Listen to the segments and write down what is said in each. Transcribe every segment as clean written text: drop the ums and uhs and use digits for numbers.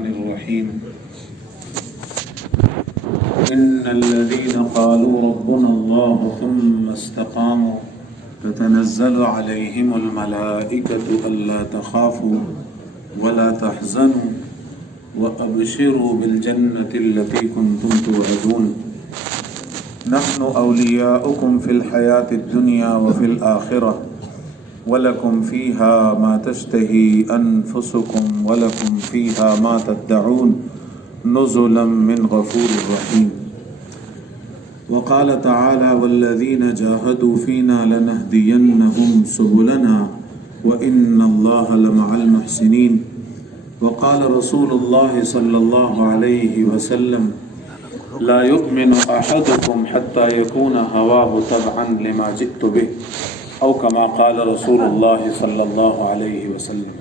الرحمن الرحيم إن الذين قالوا ربنا الله ثم استقاموا تتنزل عليهم الملائكة ألا تخافوا ولا تحزنوا وأبشروا بالجنة التي كنتم توعدون نحن أولياؤكم في الحياة الدنيا وفي الآخرة ولكم فيها ما تشتهي أنفسكم ولكم فيها ما تدعون نزلا من غفور رحيم. وقال تعالى والذين جاهدوا فينا لنهدينهم سبلنا وإن الله لمع المحسنين. وقال رسول الله صلى الله عليه وسلم لا يؤمن أحدكم حتى يكون هواه تبعا لما جئت به او کما قال رسول اللہ صلی اللہ علیہ وسلم.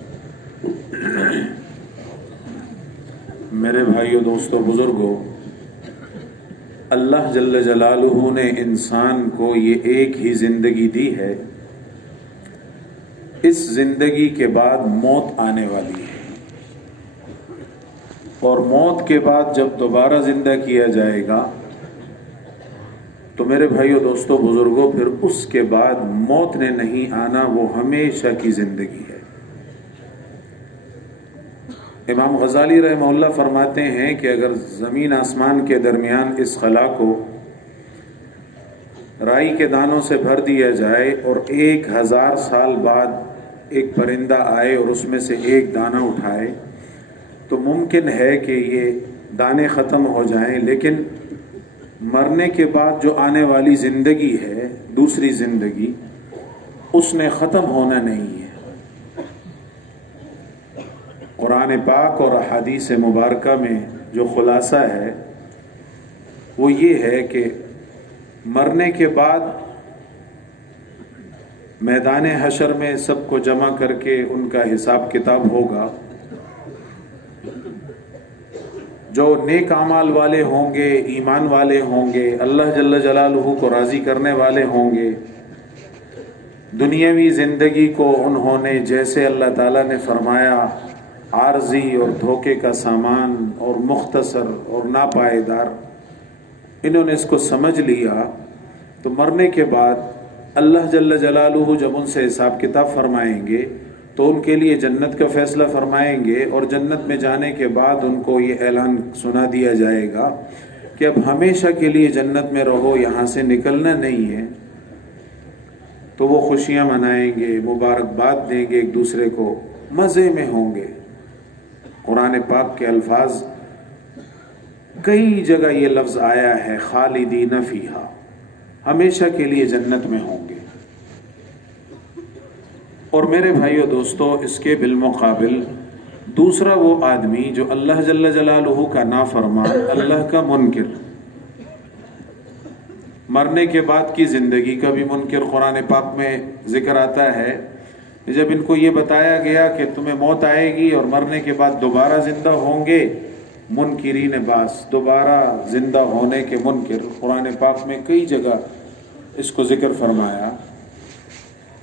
میرے بھائیو دوستو بزرگو، اللہ جل جلالہ نے انسان کو یہ ایک ہی زندگی دی ہے. اس زندگی کے بعد موت آنے والی ہے، اور موت کے بعد جب دوبارہ زندہ کیا جائے گا تو میرے بھائیو دوستو بزرگوں پھر اس کے بعد موت نے نہیں آنا، وہ ہمیشہ کی زندگی ہے. امام غزالی رحمہ اللہ فرماتے ہیں کہ اگر زمین آسمان کے درمیان اس خلا کو رائی کے دانوں سے بھر دیا جائے اور 1000 سال بعد ایک پرندہ آئے اور اس میں سے ایک دانہ اٹھائے تو ممکن ہے کہ یہ دانے ختم ہو جائیں، لیکن مرنے کے بعد جو آنے والی زندگی ہے، دوسری زندگی، اس نے ختم ہونا نہیں ہے. قرآن پاک اور احادیث مبارکہ میں جو خلاصہ ہے وہ یہ ہے کہ مرنے کے بعد میدان حشر میں سب کو جمع کر کے ان کا حساب کتاب ہوگا. جو نیک اعمال والے ہوں گے، ایمان والے ہوں گے، اللہ جل جلالہ کو راضی کرنے والے ہوں گے، دنیاوی زندگی کو انہوں نے جیسے اللہ تعالیٰ نے فرمایا عارضی اور دھوکے کا سامان اور مختصر اور ناپائیدار، انہوں نے اس کو سمجھ لیا تو مرنے کے بعد اللہ جل جلالہ جب ان سے حساب کتاب فرمائیں گے تو ان کے لیے جنت کا فیصلہ فرمائیں گے، اور جنت میں جانے کے بعد ان کو یہ اعلان سنا دیا جائے گا کہ اب ہمیشہ کے لیے جنت میں رہو، یہاں سے نکلنا نہیں ہے. تو وہ خوشیاں منائیں گے، مبارکباد دیں گے، ایک دوسرے کو مزے میں ہوں گے. قرآن پاک کے الفاظ کئی جگہ یہ لفظ آیا ہے خالدین فیہا، ہمیشہ کے لیے جنت میں ہوں گے. اور میرے بھائیو دوستو اس کے بالمقابل دوسرا وہ آدمی جو اللہ جل جلالہ کا نافرمان، اللہ کا منکر، مرنے کے بعد کی زندگی کا بھی منکر. قرآن پاک میں ذکر آتا ہے جب ان کو یہ بتایا گیا کہ تمہیں موت آئے گی اور مرنے کے بعد دوبارہ زندہ ہوں گے، منکرین باس، دوبارہ زندہ ہونے کے منکر، قرآن پاک میں کئی جگہ اس کو ذکر فرمایا.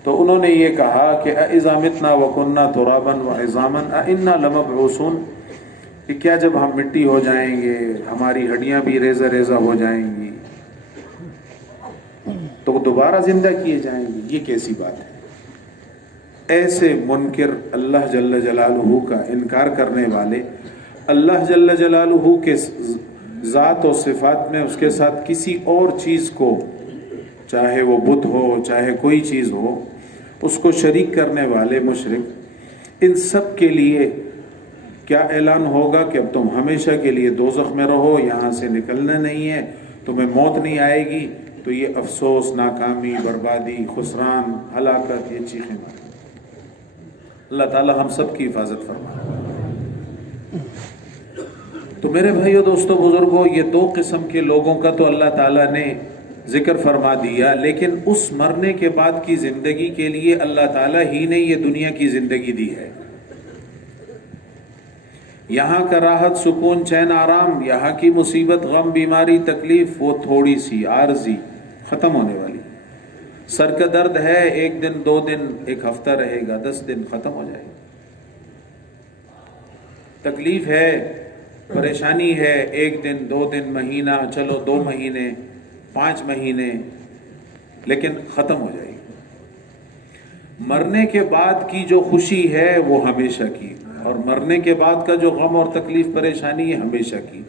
تو انہوں نے یہ کہا کہ اَإِذَا مِتْنَا وَكُنَّا تُرَابًا وَعِظَامًا أَإِنَّا لَمَبْعُوثُونَ، کہ کیا جب ہم مٹی ہو جائیں گے، ہماری ہڈیاں بھی ریزہ ریزہ ہو جائیں گی تو دوبارہ زندہ کیے جائیں گے؟ یہ کیسی بات ہے؟ ایسے منکر، اللہ جل جلالہ کا انکار کرنے والے، اللہ جل جلالہ کے ذات و صفات میں اس کے ساتھ کسی اور چیز کو، چاہے وہ بت ہو چاہے کوئی چیز ہو، اس کو شریک کرنے والے مشرک، ان سب کے لیے کیا اعلان ہوگا کہ اب تم ہمیشہ کے لیے دوزخ میں رہو، یہاں سے نکلنا نہیں ہے، تمہیں موت نہیں آئے گی. تو یہ افسوس، ناکامی، بربادی، خسران، ہلاکت، یہ چیخیں ماریں. اللہ تعالی ہم سب کی حفاظت فرمائے. تو میرے بھائیو دوستو بزرگوں، یہ دو قسم کے لوگوں کا تو اللہ تعالیٰ نے ذکر فرما دیا، لیکن اس مرنے کے بعد کی زندگی کے لیے اللہ تعالیٰ ہی نے یہ دنیا کی زندگی دی ہے. یہاں کا راحت، سکون، چین، آرام، یہاں کی مصیبت، غم، بیماری، تکلیف وہ تھوڑی سی عارضی ختم ہونے والی. سر کا درد ہے، 1 دن 2 دن 1 ہفتہ رہے گا، 10 دن ختم ہو جائے گا. تکلیف ہے، پریشانی ہے، 1 دن 2 دن، مہینہ، چلو 2 مہینے، 5 مہینے، لیکن ختم ہو جائے گی۔ مرنے کے بعد کی جو خوشی ہے وہ ہمیشہ کی، اور مرنے کے بعد کا جو غم اور تکلیف پریشانی ہے ہمیشہ کی۔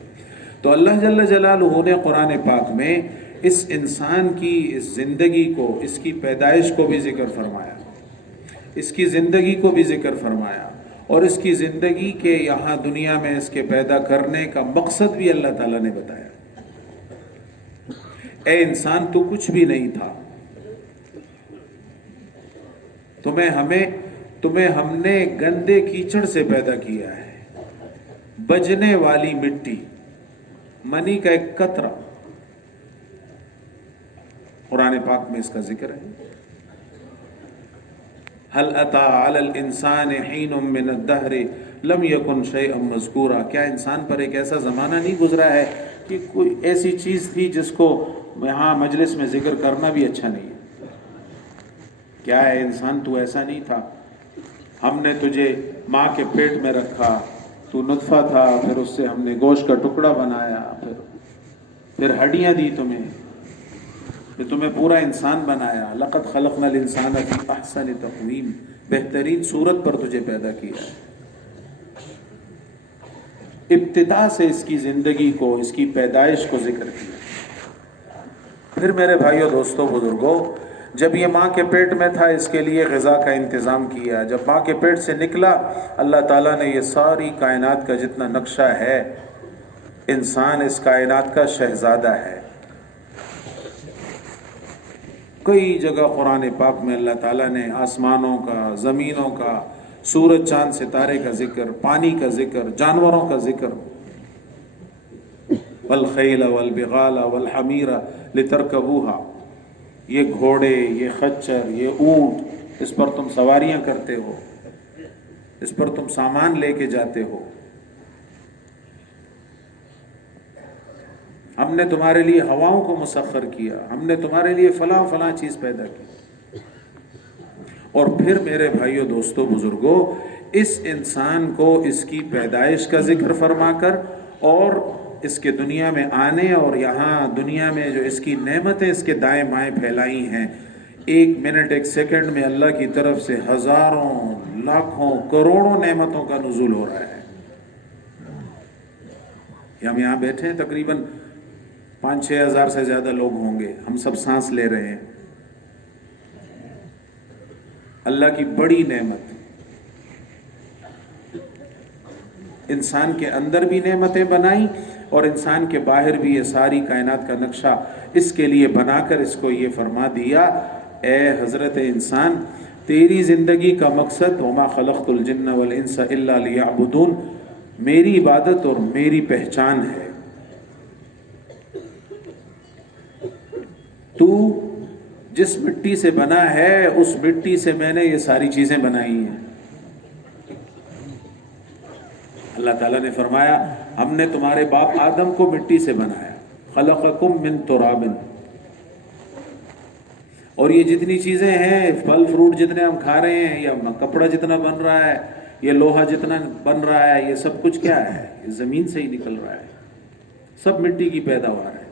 تو اللہ جل جلالہ نے قرآن پاک میں اس انسان کی اس زندگی کو، اس کی پیدائش کو بھی ذکر فرمایا، اس کی زندگی کو بھی ذکر فرمایا، اور اس کی زندگی کے یہاں دنیا میں اس کے پیدا کرنے کا مقصد بھی اللہ تعالیٰ نے بتایا۔ اے انسان، تو کچھ بھی نہیں تھا، تمہیں ہم نے گندے کیچڑ سے پیدا کیا ہے، بجنے والی مٹی، منی کا ایک قطرہ، قرآن پاک میں اس کا ذکر ہے۔ هل اتى على الانسان حين من الدهر لم يكن شيئا مذكورا، کیا انسان پر ایک ایسا زمانہ نہیں گزرا ہے کہ کوئی ایسی چیز تھی جس کو یہاں مجلس میں ذکر کرنا بھی اچھا نہیں ہے؟ کیا ہے انسان، تو ایسا نہیں تھا، ہم نے تجھے ماں کے پیٹ میں رکھا، تو نطفہ تھا، پھر اس سے ہم نے گوشت کا ٹکڑا بنایا، پھر ہڈیاں دی تمہیں، پھر تمہیں پورا انسان بنایا، لقد خلقنا الانسان فی احسن تقویم، بہترین صورت پر تجھے پیدا کیا ہے۔ ابتدا سے اس کی زندگی کو، اس کی پیدائش کو ذکر کیا۔ پھر میرے بھائیوں، دوستوں، بزرگوں، جب یہ ماں کے پیٹ میں تھا اس کے لیے غذا کا انتظام کیا، جب ماں کے پیٹ سے نکلا اللہ تعالیٰ نے یہ ساری کائنات کا جتنا نقشہ ہے، انسان اس کائنات کا شہزادہ ہے۔ کئی جگہ قرآن پاک میں اللہ تعالیٰ نے آسمانوں کا، زمینوں کا، سورج چاند ستارے کا ذکر، پانی کا ذکر، جانوروں کا ذکر، والخیل والبغال والحمیر لترکبوها، یہ گھوڑے، یہ خچر، یہ اونٹ، اس پر تم سواریاں کرتے ہو، اس پر تم سامان لے کے جاتے ہو، ہم نے تمہارے لیے ہواؤں کو مسخر کیا، ہم نے تمہارے لیے فلاں فلاں چیز پیدا کی۔ اور پھر میرے بھائیوں، دوستوں، بزرگوں، اس انسان کو اس کی پیدائش کا ذکر فرما کر اور اس کے دنیا میں آنے اور یہاں دنیا میں جو اس کی نعمتیں اس کے دائیں بائیں پھیلائی ہیں، 1 منٹ 1 سیکنڈ میں اللہ کی طرف سے ہزاروں، لاکھوں، کروڑوں نعمتوں کا نزول ہو رہا ہے۔ ہم یہاں بیٹھے ہیں، تقریباً 5-6 ہزار سے زیادہ لوگ ہوں گے، ہم سب سانس لے رہے ہیں، اللہ کی بڑی نعمت۔ انسان کے اندر بھی نعمتیں بنائیں اور انسان کے باہر بھی، یہ ساری کائنات کا نقشہ اس کے لیے بنا کر اس کو یہ فرما دیا، اے حضرت انسان، تیری زندگی کا مقصد وما خلقت الجن والانس الا لیعبدون، میری عبادت اور میری پہچان ہے۔ تو جس مٹی سے بنا ہے اس مٹی سے میں نے یہ ساری چیزیں بنائی ہیں۔ اللہ تعالیٰ نے فرمایا ہم نے تمہارے باپ آدم کو مٹی سے بنایا، خلقکم من تراب، اور یہ جتنی چیزیں ہیں، پھل فروٹ جتنے ہم کھا رہے ہیں، یا کپڑا جتنا بن رہا ہے، یہ لوہا جتنا بن رہا ہے، یہ سب کچھ کیا ہے؟ یہ زمین سے ہی نکل رہا ہے، سب مٹی کی پیداوار ہے۔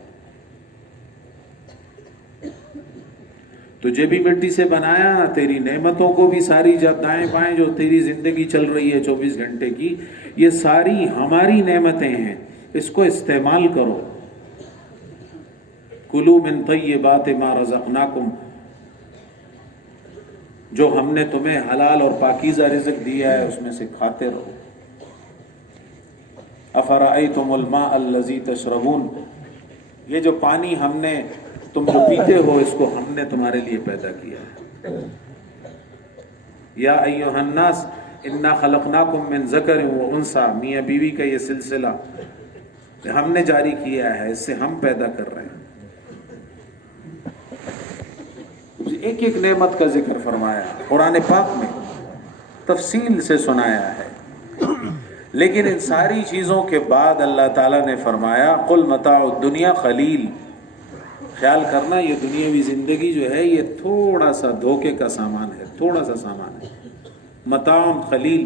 تجھے بھی مٹی سے بنایا، تیری نعمتوں کو بھی، ساری جب دائیں بائیں جو تیری زندگی چل رہی ہے 24 گھنٹے کی، یہ ساری ہماری نعمتیں ہیں، اس کو استعمال کرو۔ کلوا من طیبات ما رزقناکم، جو ہم نے تمہیں حلال اور پاکیزہ رزق دیا ہے اس میں سے کھاتے رہو۔ افرأیتم الماء الذی تشربون، یہ جو پانی ہم نے، تم جو پیتے ہو، اس کو ہم نے تمہارے لیے پیدا کیا ہے۔ یا ایھا الناس انا خلقناکم من ذکر و انثی، میاں بیوی کا یہ سلسلہ ہم نے جاری کیا ہے، اس سے ہم پیدا کر رہے ہیں۔ ایک ایک نعمت کا ذکر فرمایا قرآن پاک میں، تفصیل سے سنایا ہے۔ لیکن ان ساری چیزوں کے بعد اللہ تعالیٰ نے فرمایا قل متاع الدنیا قلیل، خیال کرنا یہ دنیاوی زندگی جو ہے یہ تھوڑا سا دھوکے کا سامان ہے، تھوڑا سا سامان ہے، متاع قلیل،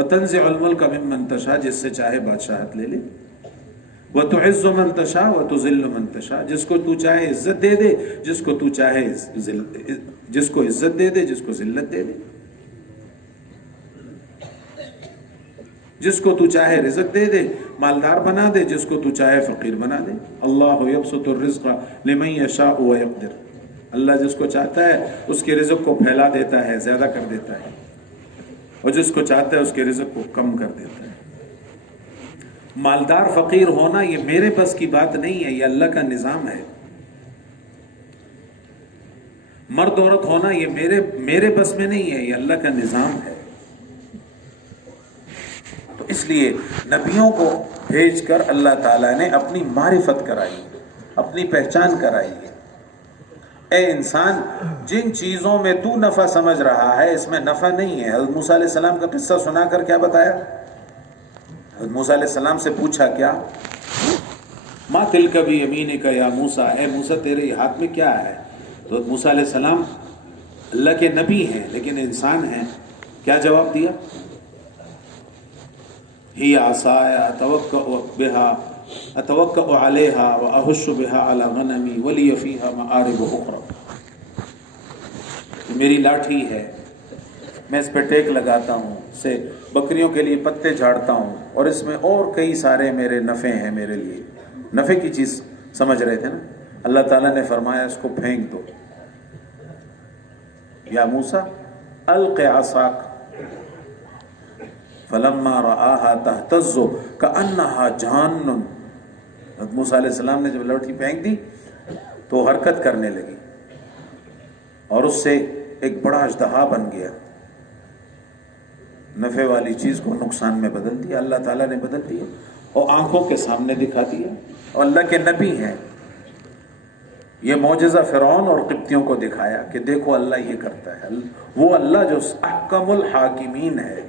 وَتَنزِعُ الْمُلْكَ مِمَّن تَشَاءُ جس سے چاہے بادشاہت لے لے، وَتُعِزُّ مَن تَشَاءُ وَتُذِلُّ مَن تَشَاءُ جس کو تو چاہے عزت دے دے، جس کو تو چاہے جس کو عزت دے دے، جس کو ذلت دے دے، جس کو تو چاہے رزق دے دے، مالدار بنا دے، جس کو تو چاہے فقیر بنا دے۔ اللہ یبسط الرزق لمن یشاء ویقدر، اللہ جس کو چاہتا ہے اس کے رزق کو پھیلا دیتا ہے، زیادہ کر دیتا ہے، اور جس کو چاہتا ہے اس کے رزق کو کم کر دیتا ہے۔ مالدار فقیر ہونا یہ میرے بس کی بات نہیں ہے، یہ اللہ کا نظام ہے۔ مرد عورت ہونا یہ میرے بس میں نہیں ہے، یہ اللہ کا نظام ہے۔ تو اس لیے نبیوں کو بھیج کر اللہ تعالیٰ نے اپنی معرفت کرائی، اپنی پہچان کرائی ہے۔ اے انسان، جن چیزوں میں تو نفع سمجھ رہا ہے اس میں نفع نہیں ہے۔ حضرت موسیٰ علیہ السلام کا قصہ سنا کر کیا بتایا؟ حضرت موسیٰ علیہ السلام سے پوچھا کیا؟ ما تلک بیمینک یا موسیٰ، اے موسیٰ تیرے ہاتھ میں کیا ہے؟ تو حضرت موسیٰ علیہ السلام اللہ کے نبی ہیں لیکن انسان ہیں، کیا جواب دیا؟ ہی عصای اتوکأ علیہا واہش بہا علی غنمی ولی فیہا مآرب اخری، میری لاٹھی ہے، میں اس پہ ٹیک لگاتا ہوں، اس سے بکریوں کے لیے پتے جھاڑتا ہوں، اور اس میں اور کئی سارے میرے نفع ہیں، میرے لیے نفع کی چیز سمجھ رہے تھے نا۔ اللہ تعالیٰ نے فرمایا اس کو پھینک دو، یا موسیٰ الق عصاک فلما رآہا تہتز کأنہا جان۔ حضرت موسیٰ علیہ السلام نے جب لاٹھی پھینک دی تو حرکت کرنے لگی اور اس سے ایک بڑا اژدہا بن گیا، نفع والی چیز کو نقصان میں بدل دیا، اللہ تعالیٰ نے بدل دیا اور آنکھوں کے سامنے دکھا دیا، اور اللہ کے نبی ہیں۔ یہ معجزہ فرعون اور قبطیوں کو دکھایا کہ دیکھو اللہ یہ کرتا ہے، وہ اللہ جو احکم الحاکمین ہے۔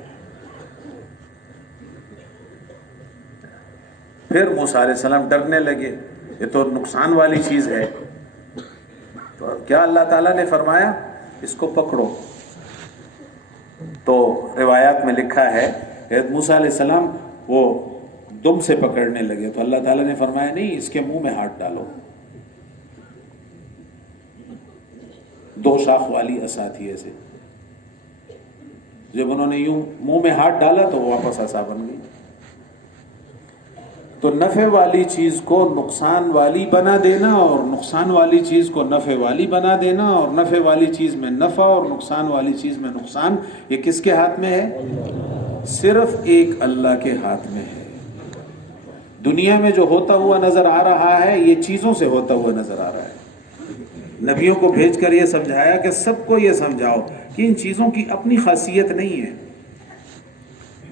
پھر موسیٰ علیہ السلام ڈرنے لگے، یہ تو نقصان والی چیز ہے، تو کیا اللہ تعالیٰ نے فرمایا اس کو پکڑو۔ تو روایات میں لکھا ہے کہ موسیٰ علیہ السلام وہ دم سے پکڑنے لگے تو اللہ تعالیٰ نے فرمایا نہیں، اس کے منہ میں ہاتھ ڈالو۔ دو شاخ والی عصا تھی ایسے، جب انہوں نے یوں منہ میں ہاتھ ڈالا تو وہ واپس عصا بن گئی۔ تو نفع والی چیز کو نقصان والی بنا دینا اور نقصان والی چیز کو نفع والی بنا دینا اور نفع والی چیز میں نفع اور نقصان والی چیز میں نقصان، یہ کس کے ہاتھ میں ہے؟ صرف ایک اللہ کے ہاتھ میں ہے۔ دنیا میں جو ہوتا ہوا نظر آ رہا ہے یہ چیزوں سے ہوتا ہوا نظر آ رہا ہے۔ نبیوں کو بھیج کر یہ سمجھایا کہ سب کو یہ سمجھاؤ کہ ان چیزوں کی اپنی خاصیت نہیں ہے،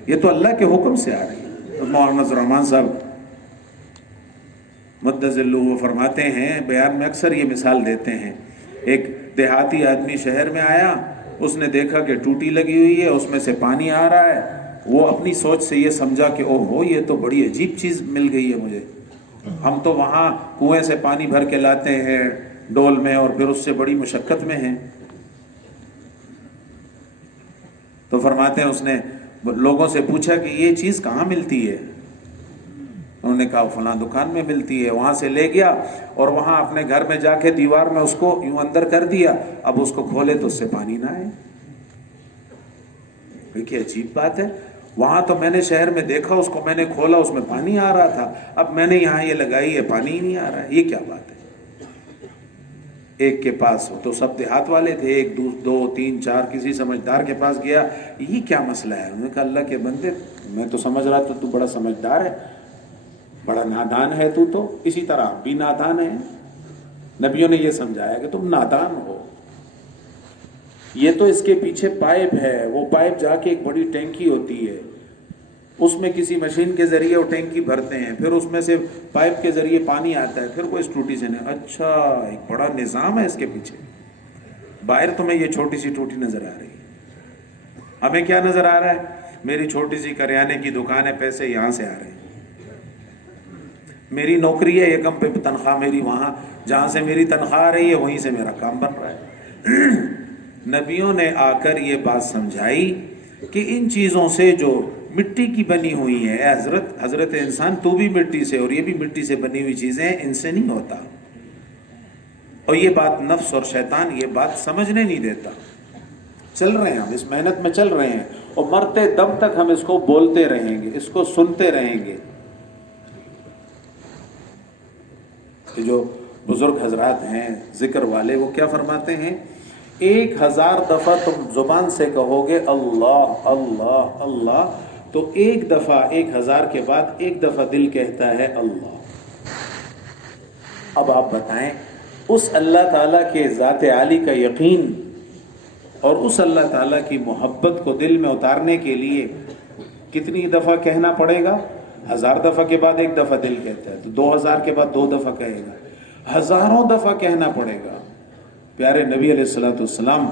یہ تو اللہ کے حکم سے آ رہی ہے۔ مولانا الرحمان صاحب مدذلہ وہ فرماتے ہیں، بیان میں اکثر یہ مثال دیتے ہیں، ایک دیہاتی آدمی شہر میں آیا، اس نے دیکھا کہ ٹوٹی لگی ہوئی ہے، اس میں سے پانی آ رہا ہے، وہ اپنی سوچ سے یہ سمجھا کہ اوہ ہو یہ تو بڑی عجیب چیز مل گئی ہے مجھے، ہم تو وہاں کنویں سے پانی بھر کے لاتے ہیں ڈول میں اور پھر اس سے بڑی مشقت میں ہیں۔ تو فرماتے ہیں اس نے لوگوں سے پوچھا کہ یہ چیز کہاں ملتی ہے؟ انہوں نے کہا فلاں دکان میں ملتی ہے، وہاں سے لے گیا اور وہاں اپنے گھر میں جا کے دیوار میں اس کو یوں اندر کر دیا، اب اس کو کھولے تو اس سے پانی نہ آئے۔ دیکھیے عجیب بات ہے، وہاں تو میں نے شہر میں دیکھا، اس کو میں نے کھولا اس میں پانی آ رہا تھا، اب میں نے یہاں یہ لگائی ہے پانی ہی نہیں آ رہا ہے، یہ کیا بات ہے؟ ایک کے پاس تو سب دیہات والے تھے، ایک دو تین چار کسی سمجھدار کے پاس گیا، یہ کیا مسئلہ ہے؟ انہوں نے کہا اللہ کے بندے میں تو سمجھ رہا تھا تو بڑا سمجھدار ہے، بڑا نادان ہے تو اسی طرح بھی نادان ہے۔ نبیوں نے یہ سمجھایا کہ تم نادان ہو، یہ تو اس کے پیچھے پائپ ہے، وہ پائپ جا کے ایک بڑی ٹینکی ہوتی ہے، اس میں کسی مشین کے ذریعے وہ ٹینکی بھرتے ہیں، پھر اس میں سے پائپ کے ذریعے پانی آتا ہے، پھر وہ اس ٹوٹی سے نہیں۔ اچھا ایک بڑا نظام ہے اس کے پیچھے، باہر تمہیں یہ چھوٹی سی ٹوٹی نظر آ رہی ہے، ہمیں کیا نظر آ رہا ہے؟ میری چھوٹی سی کریانے کی دکان ہے، پیسے یہاں سے آ رہے ہیں، میری نوکری ہے یکم پہ تنخواہ میری وہاں جہاں سے میری تنخواہ آ رہی ہے وہیں سے میرا کام بن رہا ہے۔ نبیوں نے آ کر یہ بات سمجھائی کہ ان چیزوں سے جو مٹی کی بنی ہوئی ہے، حضرت انسان تو بھی مٹی سے اور یہ بھی مٹی سے بنی ہوئی چیزیں ہیں، ان سے نہیں ہوتا. اور یہ بات نفس اور شیطان یہ بات سمجھنے نہیں دیتا. چل رہے ہیں ہم اس محنت میں، چل رہے ہیں، اور مرتے دم تک ہم اس کو بولتے رہیں گے، اس کو سنتے رہیں گے. کہ جو بزرگ حضرات ہیں ذکر والے، وہ کیا فرماتے ہیں؟ 1000 دفعہ تم زبان سے کہو گے اللہ اللہ اللہ، تو ایک دفعہ 1000 کے بعد ایک دفعہ دل کہتا ہے اللہ. اب آپ بتائیں اس اللہ تعالیٰ کے ذات عالی کا یقین اور اس اللہ تعالیٰ کی محبت کو دل میں اتارنے کے لیے کتنی دفعہ کہنا پڑے گا؟ 1000 دفعہ کے بعد ایک دفعہ دل کہتا ہے، تو 2000 کے بعد 2 دفعہ کہے گا، ہزاروں دفعہ کہنا پڑے گا. پیارے نبی علیہ الصلوۃ والسلام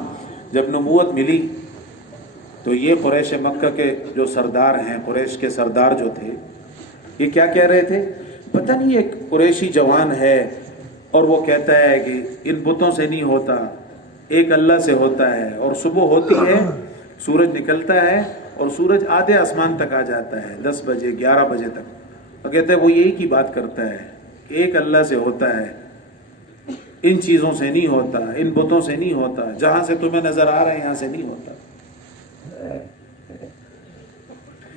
جب نبوت ملی تو یہ قریش مکہ کے جو سردار ہیں، قریش کے سردار جو تھے، یہ کیا کہہ رہے تھے؟ پتہ نہیں ایک قریشی جوان ہے اور وہ کہتا ہے کہ ان بتوں سے نہیں ہوتا، ایک اللہ سے ہوتا ہے. اور صبح ہوتی ہے، سورج نکلتا ہے اور سورج آدھے آسمان تک آ جاتا ہے، 10 بجے 11 بجے تک، اور کہتے ہیں وہ یہی کی بات کرتا ہے، ایک اللہ سے ہوتا ہے، ان چیزوں سے نہیں ہوتا، ان بتوں سے نہیں ہوتا، جہاں سے تمہیں نظر آ رہے ہیں یہاں سے نہیں ہوتا.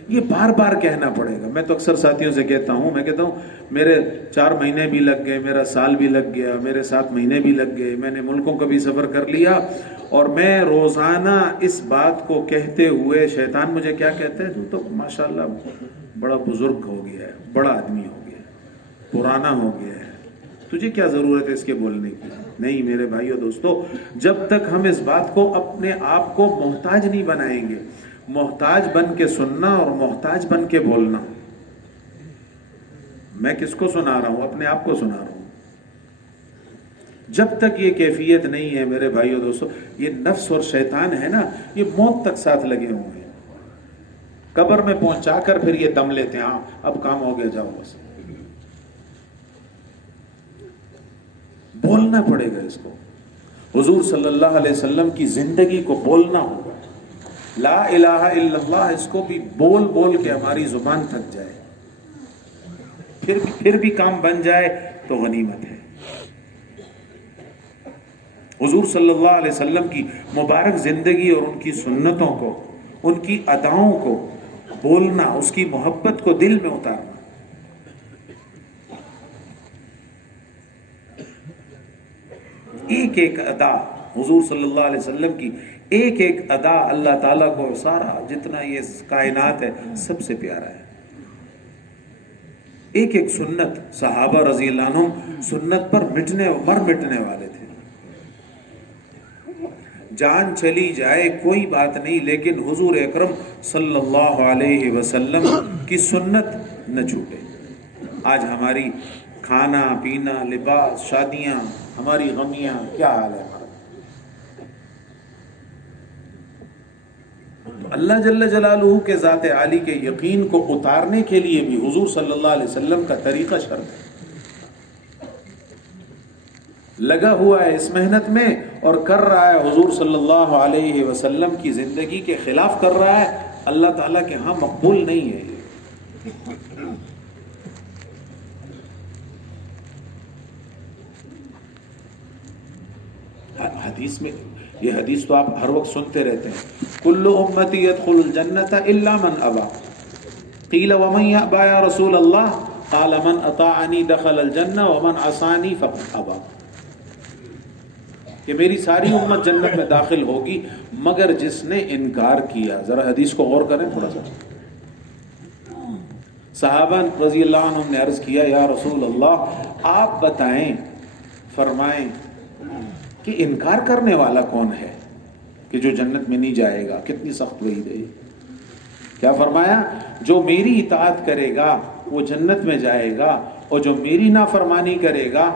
یہ بار بار کہنا پڑے گا. میں تو اکثر ساتھیوں سے کہتا ہوں، میں کہتا ہوں میرے 4 مہینے بھی لگ گئے، میرا سال بھی لگ گیا، میرے 7 مہینے بھی لگ گئے، میں نے ملکوں کا بھی سفر کر لیا، اور میں روزانہ اس بات کو کہتے ہوئے شیطان مجھے کیا کہتا ہے؟ تو ماشاءاللہ بڑا بزرگ ہو گیا ہے، بڑا آدمی ہو گیا ہے، پرانا ہو گیا ہے، تجھے کیا ضرورت ہے اس کے بولنے کی؟ نہیں میرے بھائیو دوستو، جب تک ہم اس بات کو اپنے آپ کو محتاج نہیں بنائیں گے، محتاج بن کے سننا اور محتاج بن کے بولنا. میں کس کو سنا رہا ہوں؟ اپنے آپ کو سنا رہا ہوں. جب تک یہ کیفیت نہیں ہے میرے بھائیو دوستو، یہ نفس اور شیطان ہے نا، یہ موت تک ساتھ لگے ہوں گے. قبر میں پہنچا کر پھر یہ دم لیتے ہیں، ہاں اب کام ہو گیا، جاؤ بس. بولنا پڑے گا اس کو. حضور صلی اللہ علیہ وسلم کی زندگی کو بولنا ہوگا. لا الہ الا اللہ، اس کو بھی بول بول کے ہماری زبان تھک جائے، پھر بھی کام بن جائے تو غنیمت ہے. حضور صلی اللہ علیہ وسلم کی مبارک زندگی اور ان کی سنتوں کو، ان کی اداؤں کو بولنا، اس کی محبت کو دل میں اتارنا. ایک ایک ادا حضور صلی اللہ علیہ وسلم کی، ایک ایک ادا اللہ تعالیٰ کو سارا جتنا یہ کائنات ہے سب سے پیارا ہے. ایک ایک سنت، صحابہ رضی اللہ عنہم سنت پر مٹنے والے تھے. جان چلی جائے کوئی بات نہیں، لیکن حضور اکرم صلی اللہ علیہ وسلم کی سنت نہ چھوٹے. آج ہماری کھانا پینا، لباس، شادیاں، ہماری غمیاں، کیا حال ہے ہمارا. اللہ جل جلالہ کے ذات عالی کے یقین کو اتارنے کے لیے بھی حضور صلی اللہ علیہ وسلم کا طریقہ شرط ہے. لگا ہوا ہے اس محنت میں اور کر رہا ہے حضور صلی اللہ علیہ وسلم کی زندگی کے خلاف کر رہا ہے، اللہ تعالیٰ کے ہاں مقبول نہیں ہے. حدیث میں یہ حدیث تو آپ ہر وقت سنتے رہتے ہیں، کل امتی يدخل الجنت الا من ابا، قیل ومن یأبا یا رسول اللہ، قال من اطاعنی دخل الجنہ ومن عصانی فقد ابا. کہ میری ساری امت جنت میں داخل ہوگی مگر جس نے انکار کیا. ذرا حدیث کو غور کریں تھوڑا سا. صحابہ رضی اللہ عنہم نے عرض کیا یا رسول اللہ آپ بتائیں، فرمائیں کہ انکار کرنے والا کون ہے کہ جو جنت میں نہیں جائے گا؟ کتنی سخت وعید ہے. کیا فرمایا؟ جو میری اطاعت کرے گا وہ جنت میں جائے گا، اور جو میری نافرمانی کرے گا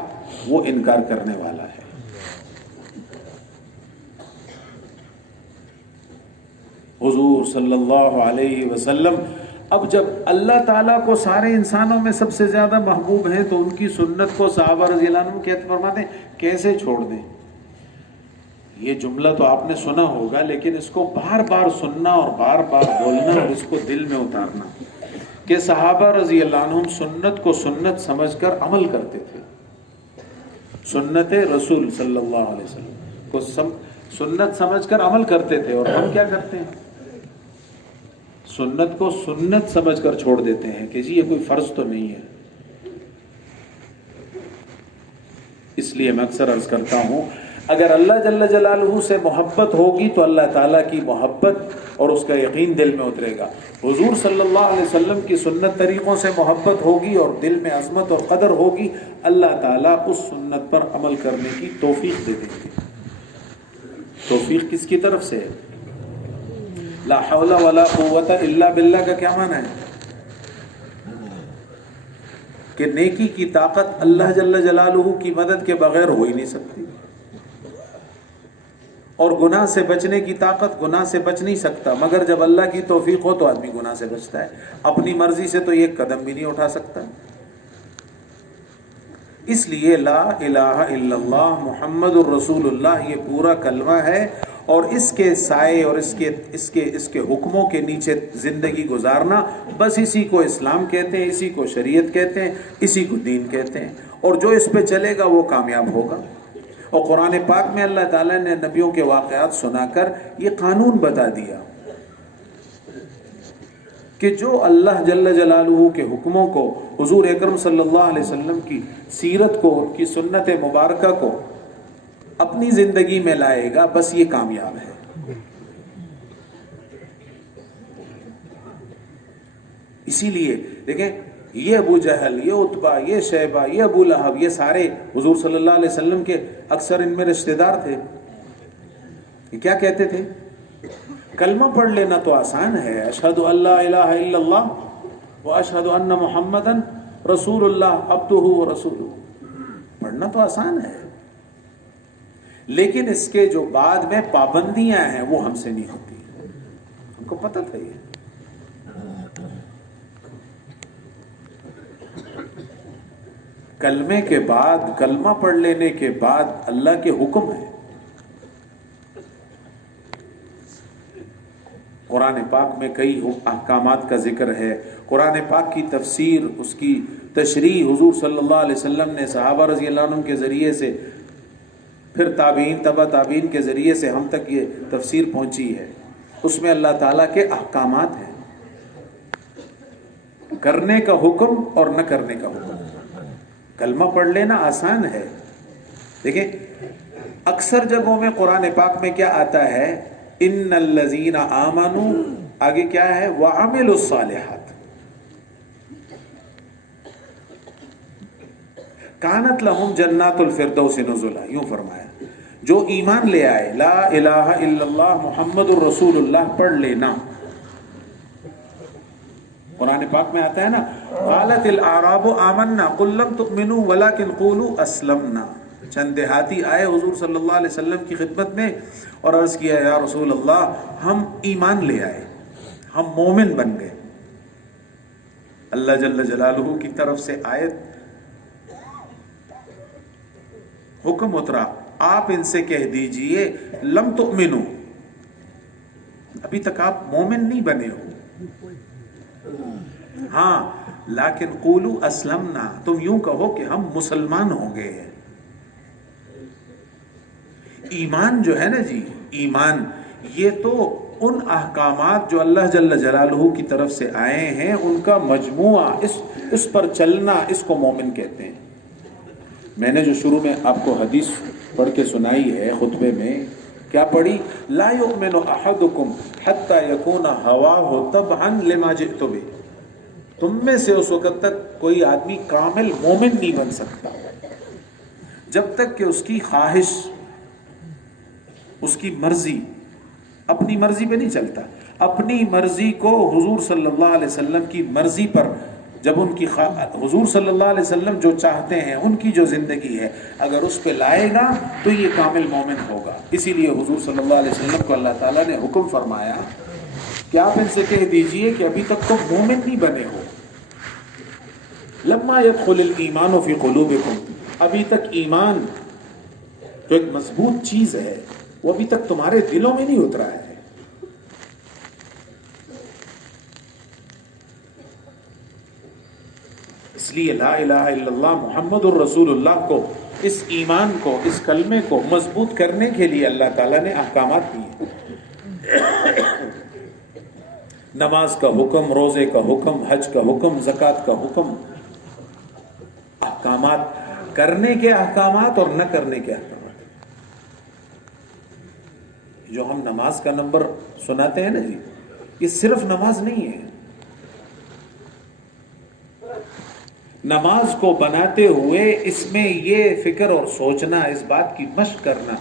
وہ انکار کرنے والا ہے. حضور صلی اللہ علیہ وسلم اب جب اللہ تعالیٰ کو سارے انسانوں میں سب سے زیادہ محبوب ہیں تو ان کی سنت کو صحابہ رضی اللہ عنہ کہتے فرماتے ہیں کیسے چھوڑ دیں. یہ جملہ تو آپ نے سنا ہوگا، لیکن اس کو بار بار سننا اور بار بار بولنا اور اس کو دل میں اتارنا کہ صحابہ رضی اللہ عنہم سنت کو سنت سمجھ کر عمل کرتے تھے. سنت رسول صلی اللہ علیہ وسلم کو سنت سمجھ کر عمل کرتے تھے. اور ہم کیا کرتے ہیں؟ سنت کو سنت سمجھ کر چھوڑ دیتے ہیں کہ جی یہ کوئی فرض تو نہیں ہے. اس لیے میں اکثر عرض کرتا ہوں، اگر اللہ جل جلالہ سے محبت ہوگی تو اللہ تعالیٰ کی محبت اور اس کا یقین دل میں اترے گا. حضور صلی اللہ علیہ وسلم کی سنت طریقوں سے محبت ہوگی اور دل میں عظمت اور قدر ہوگی، اللہ تعالیٰ اس سنت پر عمل کرنے کی توفیق دے دیں گے. توفیق کس کی طرف سے ہے؟ لا حول ولا قوت الا باللہ کا کیا معنی ہے؟ کہ نیکی کی طاقت اللہ جل جلالہ کی مدد کے بغیر ہو ہی نہیں سکتی، اور گناہ سے بچنے کی طاقت، گناہ سے بچ نہیں سکتا مگر جب اللہ کی توفیق ہو تو آدمی گناہ سے بچتا ہے. اپنی مرضی سے تو ایک قدم بھی نہیں اٹھا سکتا. اس لیے لا الہ الا اللہ محمد الرسول اللہ یہ پورا کلمہ ہے، اور اس کے سائے اور اس کے حکموں کے نیچے زندگی گزارنا، بس اسی کو اسلام کہتے ہیں، اسی کو شریعت کہتے ہیں، اسی کو دین کہتے ہیں. اور جو اس پہ چلے گا وہ کامیاب ہوگا. اور قرآن پاک میں اللہ تعالیٰ نے نبیوں کے واقعات سنا کر یہ قانون بتا دیا کہ جو اللہ جل جلالہ کے حکموں کو، حضور اکرم صلی اللہ علیہ وسلم کی سیرت کو، ان کی سنت مبارکہ کو اپنی زندگی میں لائے گا، بس یہ کامیاب ہے. اسی لیے دیکھیں، یہ ابو جہل، یہ عتبہ، یہ شیبہ، یہ ابو لہب، یہ سارے حضور صلی اللہ علیہ وسلم کے اکثر ان میں رشتہ دار تھے. یہ کیا کہتے تھے؟ کلمہ پڑھ لینا تو آسان ہے، اشہد ان لا الہ الا اللہ و اشہد ان محمدن رسول اللہ عبدہ و رسولہ. پڑھنا تو آسان ہے، لیکن اس کے جو بعد میں پابندیاں ہیں وہ ہم سے نہیں ہوتی. ہم کو پتہ تھا یہ. کلمے کے بعد، کلمہ پڑھ لینے کے بعد اللہ کے حکم ہے. قرآن پاک میں کئی احکامات کا ذکر ہے. قرآن پاک کی تفسیر، اس کی تشریح حضور صلی اللہ علیہ وسلم نے صحابہ رضی اللہ عنہم کے ذریعے سے، پھر تابعین، تبع تابعین کے ذریعے سے ہم تک یہ تفسیر پہنچی ہے. اس میں اللہ تعالیٰ کے احکامات ہیں، کرنے کا حکم اور نہ کرنے کا حکم. کلمہ پڑھ لینا آسان ہے. دیکھیں اکثر جگہوں میں قرآن پاک میں کیا آتا ہے؟ ان الذین آمنوا، آگے کیا ہے؟ وعملوا الصالحات کانت لہم جنات الفردوس نزلا. یوں فرمایا، جو ایمان لے آئے، لا الہ الا اللہ محمد الرسول اللہ پڑھ لینا. قرآن پاک میں آتا ہے نا، قالت الاعراب آمنا قل لم تؤمنوا ولکن قولوا اسلمنا. چند دیہاتی آئے حضور صلی اللہ علیہ وسلم کی خدمت میں اور عرض کیا، یا رسول اللہ ہم ایمان لے آئے، ہم مومن بن گئے. اللہ جل جلالہ کی طرف سے آیت، حکم اترا، آپ ان سے کہہ دیجئے لم تؤمنوا، ابھی تک آپ مومن نہیں بنے ہو، ہاں لیکن قولوا اسلمنا، تم یوں کہو کہ ہم مسلمان ہو گئے ہیں. ایمان جو ہے نا جی، ایمان یہ تو ان احکامات جو اللہ جل جلالہ کی طرف سے آئے ہیں ان کا مجموعہ، اس پر چلنا، اس کو مومن کہتے ہیں. میں نے جو شروع میں آپ کو حدیث پڑھ کے سنائی ہے خطبے میں، کیا پڑھی؟ لا یؤمن احدکم حتی یکون ہواہ تبعا لما جئت بہ. تم میں سے اس وقت تک کوئی آدمی کامل مومن نہیں بن سکتا جب تک کہ اس کی خواہش، اس کی مرضی، اپنی مرضی پہ نہیں چلتا. اپنی مرضی کو حضور صلی اللہ علیہ وسلم کی مرضی پر، جب ان کی حضور صلی اللہ علیہ وسلم جو چاہتے ہیں، ان کی جو زندگی ہے، اگر اس پہ لائے گا تو یہ کامل مومن ہوگا. اسی لیے حضور صلی اللہ علیہ وسلم کو اللہ تعالیٰ نے حکم فرمایا کہ آپ ان سے کہہ دیجئے کہ ابھی تک تو مومن نہیں بنے ہو. لما يدخل الایمان فی قلوبکم، ابھی تک ایمان جو ایک مضبوط چیز ہے، وہ ابھی تک تمہارے دلوں میں نہیں اترا ہے. اس لیے لا الہ الا اللہ محمد الرسول اللہ کو، اس ایمان کو، اس کلمے کو مضبوط کرنے کے لیے اللہ تعالیٰ نے احکامات دیے. نماز کا حکم، روزے کا حکم، حج کا حکم، زکوٰۃ کا حکم، احکامات، کرنے کے احکامات اور نہ کرنے کے احکامات. جو ہم نماز کا نمبر سناتے ہیں نا جی، یہ صرف نماز نہیں ہے. نماز کو بناتے ہوئے اس میں یہ فکر اور سوچنا، اس بات کی مشق کرنا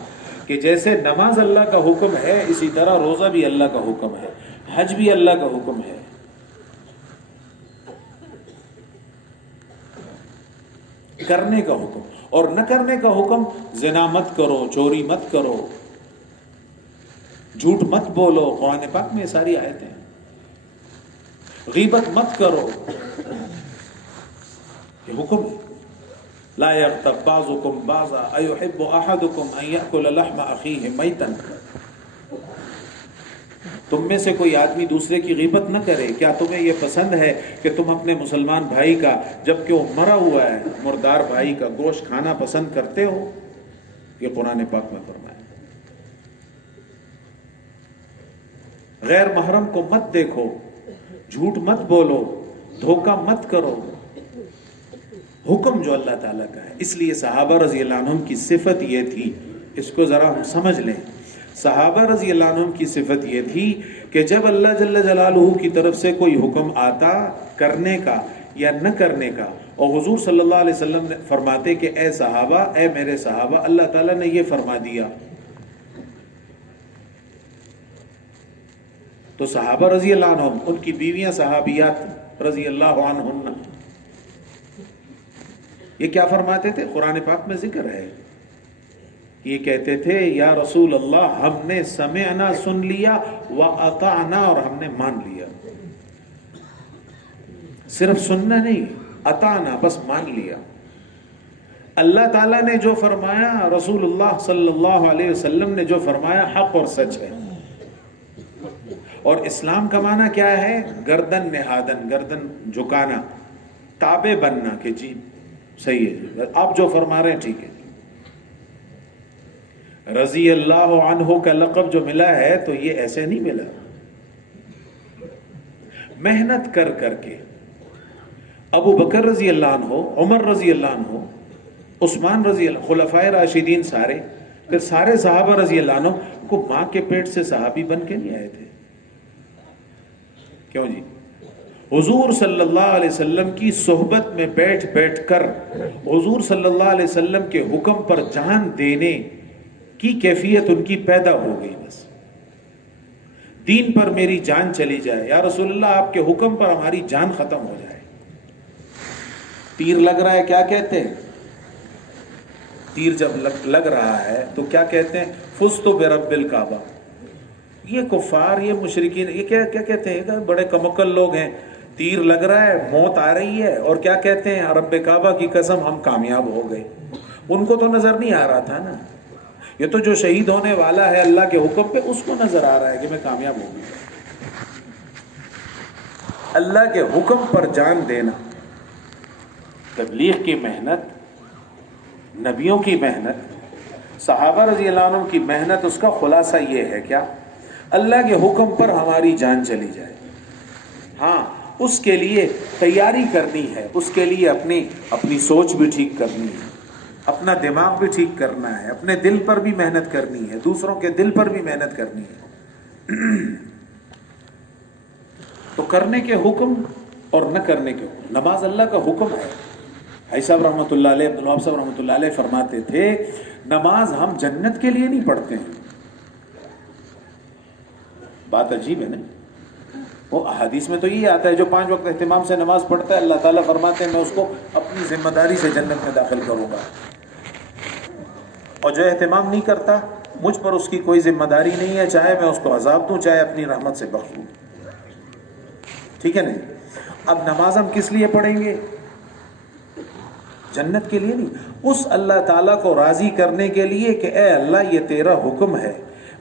کہ جیسے نماز اللہ کا حکم ہے، اسی طرح روزہ بھی اللہ کا حکم ہے، حج بھی اللہ کا حکم ہے. کرنے کا حکم اور نہ کرنے کا حکم، زنا مت کرو، چوری مت کرو، جھوٹ مت بولو. قرآن پاک میں ساری آیتیں ہیں. غیبت مت کرو، یہ حکم ہے. لا یغتب بعضکم بعضا ایحب احدکم ان یأکل لحم اخیہ میتا. تم میں سے کوئی آدمی دوسرے کی غیبت نہ کرے. کیا تمہیں یہ پسند ہے کہ تم اپنے مسلمان بھائی کا، جبکہ وہ مرا ہوا ہے، مردار بھائی کا گوشت کھانا پسند کرتے ہو؟ یہ قرآن پاک میں فرمایا. غیر محرم کو مت دیکھو، جھوٹ مت بولو، دھوکہ مت کرو. حکم جو اللہ تعالیٰ کا ہے. اس لیے صحابہ رضی اللہ عنہم کی صفت یہ تھی، اس کو ذرا ہم سمجھ لیں. صحابہ رضی اللہ عنہم کی صفت یہ تھی کہ جب اللہ جل جلالہ کی طرف سے کوئی حکم آتا کرنے کا یا نہ کرنے کا، اور حضور صلی اللہ علیہ وسلم نے فرماتے کہ اے صحابہ، اے میرے صحابہ، اللہ تعالیٰ نے یہ فرما دیا، تو صحابہ رضی اللہ عنہم، ان کی بیویاں صحابیات رضی اللہ عنہن، یہ کیا فرماتے تھے؟ قرآن پاک میں ذکر ہے. یہ کہتے تھے یا رسول اللہ، ہم نے سمعنا سن لیا، واطعنا اور ہم نے مان لیا. صرف سننا نہیں، اطعنا، بس مان لیا. اللہ تعالیٰ نے جو فرمایا، رسول اللہ صلی اللہ علیہ وسلم نے جو فرمایا، حق اور سچ ہے. اور اسلام کا معنی کیا ہے؟ گردن نہادن، گردن جھکانا، تابع بننا کہ جی صحیح ہے، آپ جو فرما رہے ہیں ٹھیک ہے. رضی اللہ عنہ کا لقب جو ملا ہے تو یہ ایسے نہیں ملا. محنت کر کر کے ابو بکر رضی اللہ عنہ، عمر رضی اللہ عنہ، عثمان رضی اللہ، خلفائے راشدین سارے، پھر سارے صحابہ رضی اللہ عنہ کو ماں کے پیٹ سے صحابی بن کے نہیں آئے تھے. کیوں جی؟ حضور صلی اللہ علیہ وسلم کی صحبت میں بیٹھ بیٹھ کر حضور صلی اللہ علیہ وسلم کے حکم پر جان دینے کی کیفیت ان کی پیدا ہو گئی. بس دین پر میری جان چلی جائے، یا رسول اللہ آپ کے حکم پر ہماری جان ختم ہو جائے. تیر لگ رہا ہے، کیا کہتے ہیں؟ تیر جب لگ رہا ہے تو کیا کہتے ہیں؟ فزت برب الکعبہ. یہ کفار، یہ مشرکین، یہ کیا کہتے ہیں؟ بڑے کمکل لوگ ہیں. تیر لگ رہا ہے، موت آ رہی ہے، اور کیا کہتے ہیں؟ رب کعبہ کی قسم ہم کامیاب ہو گئے. ان کو تو نظر نہیں آ رہا تھا نا، یہ تو جو شہید ہونے والا ہے اللہ کے حکم پہ، اس کو نظر آ رہا ہے کہ میں کامیاب ہو گیا. اللہ کے حکم پر جان دینا، تبلیغ کی محنت، نبیوں کی محنت، صحابہ رضی اللہ عنہ کی محنت، اس کا خلاصہ یہ ہے کیا؟ اللہ کے حکم پر ہماری جان چلی جائے. ہاں، اس کے لیے تیاری کرنی ہے، اس کے لیے اپنی سوچ بھی ٹھیک کرنی ہے، اپنا دماغ بھی ٹھیک کرنا ہے، اپنے دل پر بھی محنت کرنی ہے، دوسروں کے دل پر بھی محنت کرنی ہے. تو کرنے کے حکم اور نہ کرنے کے حکم. نماز اللہ کا حکم ہے. بھائی صاحب رحمۃ اللہ علیہ، عبدالوہاب صاحب رحمۃ اللہ علیہ فرماتے تھے نماز ہم جنت کے لیے نہیں پڑھتے ہیں. بات عجیب ہے نا. وہ احادیث میں تو یہ آتا ہے جو 5 وقت اہتمام سے نماز پڑھتا ہے، اللہ تعالیٰ فرماتے ہیں میں اس کو اپنی ذمہ داری سے جنت میں داخل کروں گا. اور جو اہتمام نہیں کرتا، مجھ پر اس کی کوئی ذمہ داری نہیں ہے، چاہے میں اس کو عذاب دوں، چاہے اپنی رحمت سے بخش دوں. ٹھیک ہے نہیں؟ اب نماز ہم کس لیے پڑھیں گے؟ جنت کے لیے نہیں، اس اللہ تعالیٰ کو راضی کرنے کے لیے کہ اے اللہ یہ تیرا حکم ہے،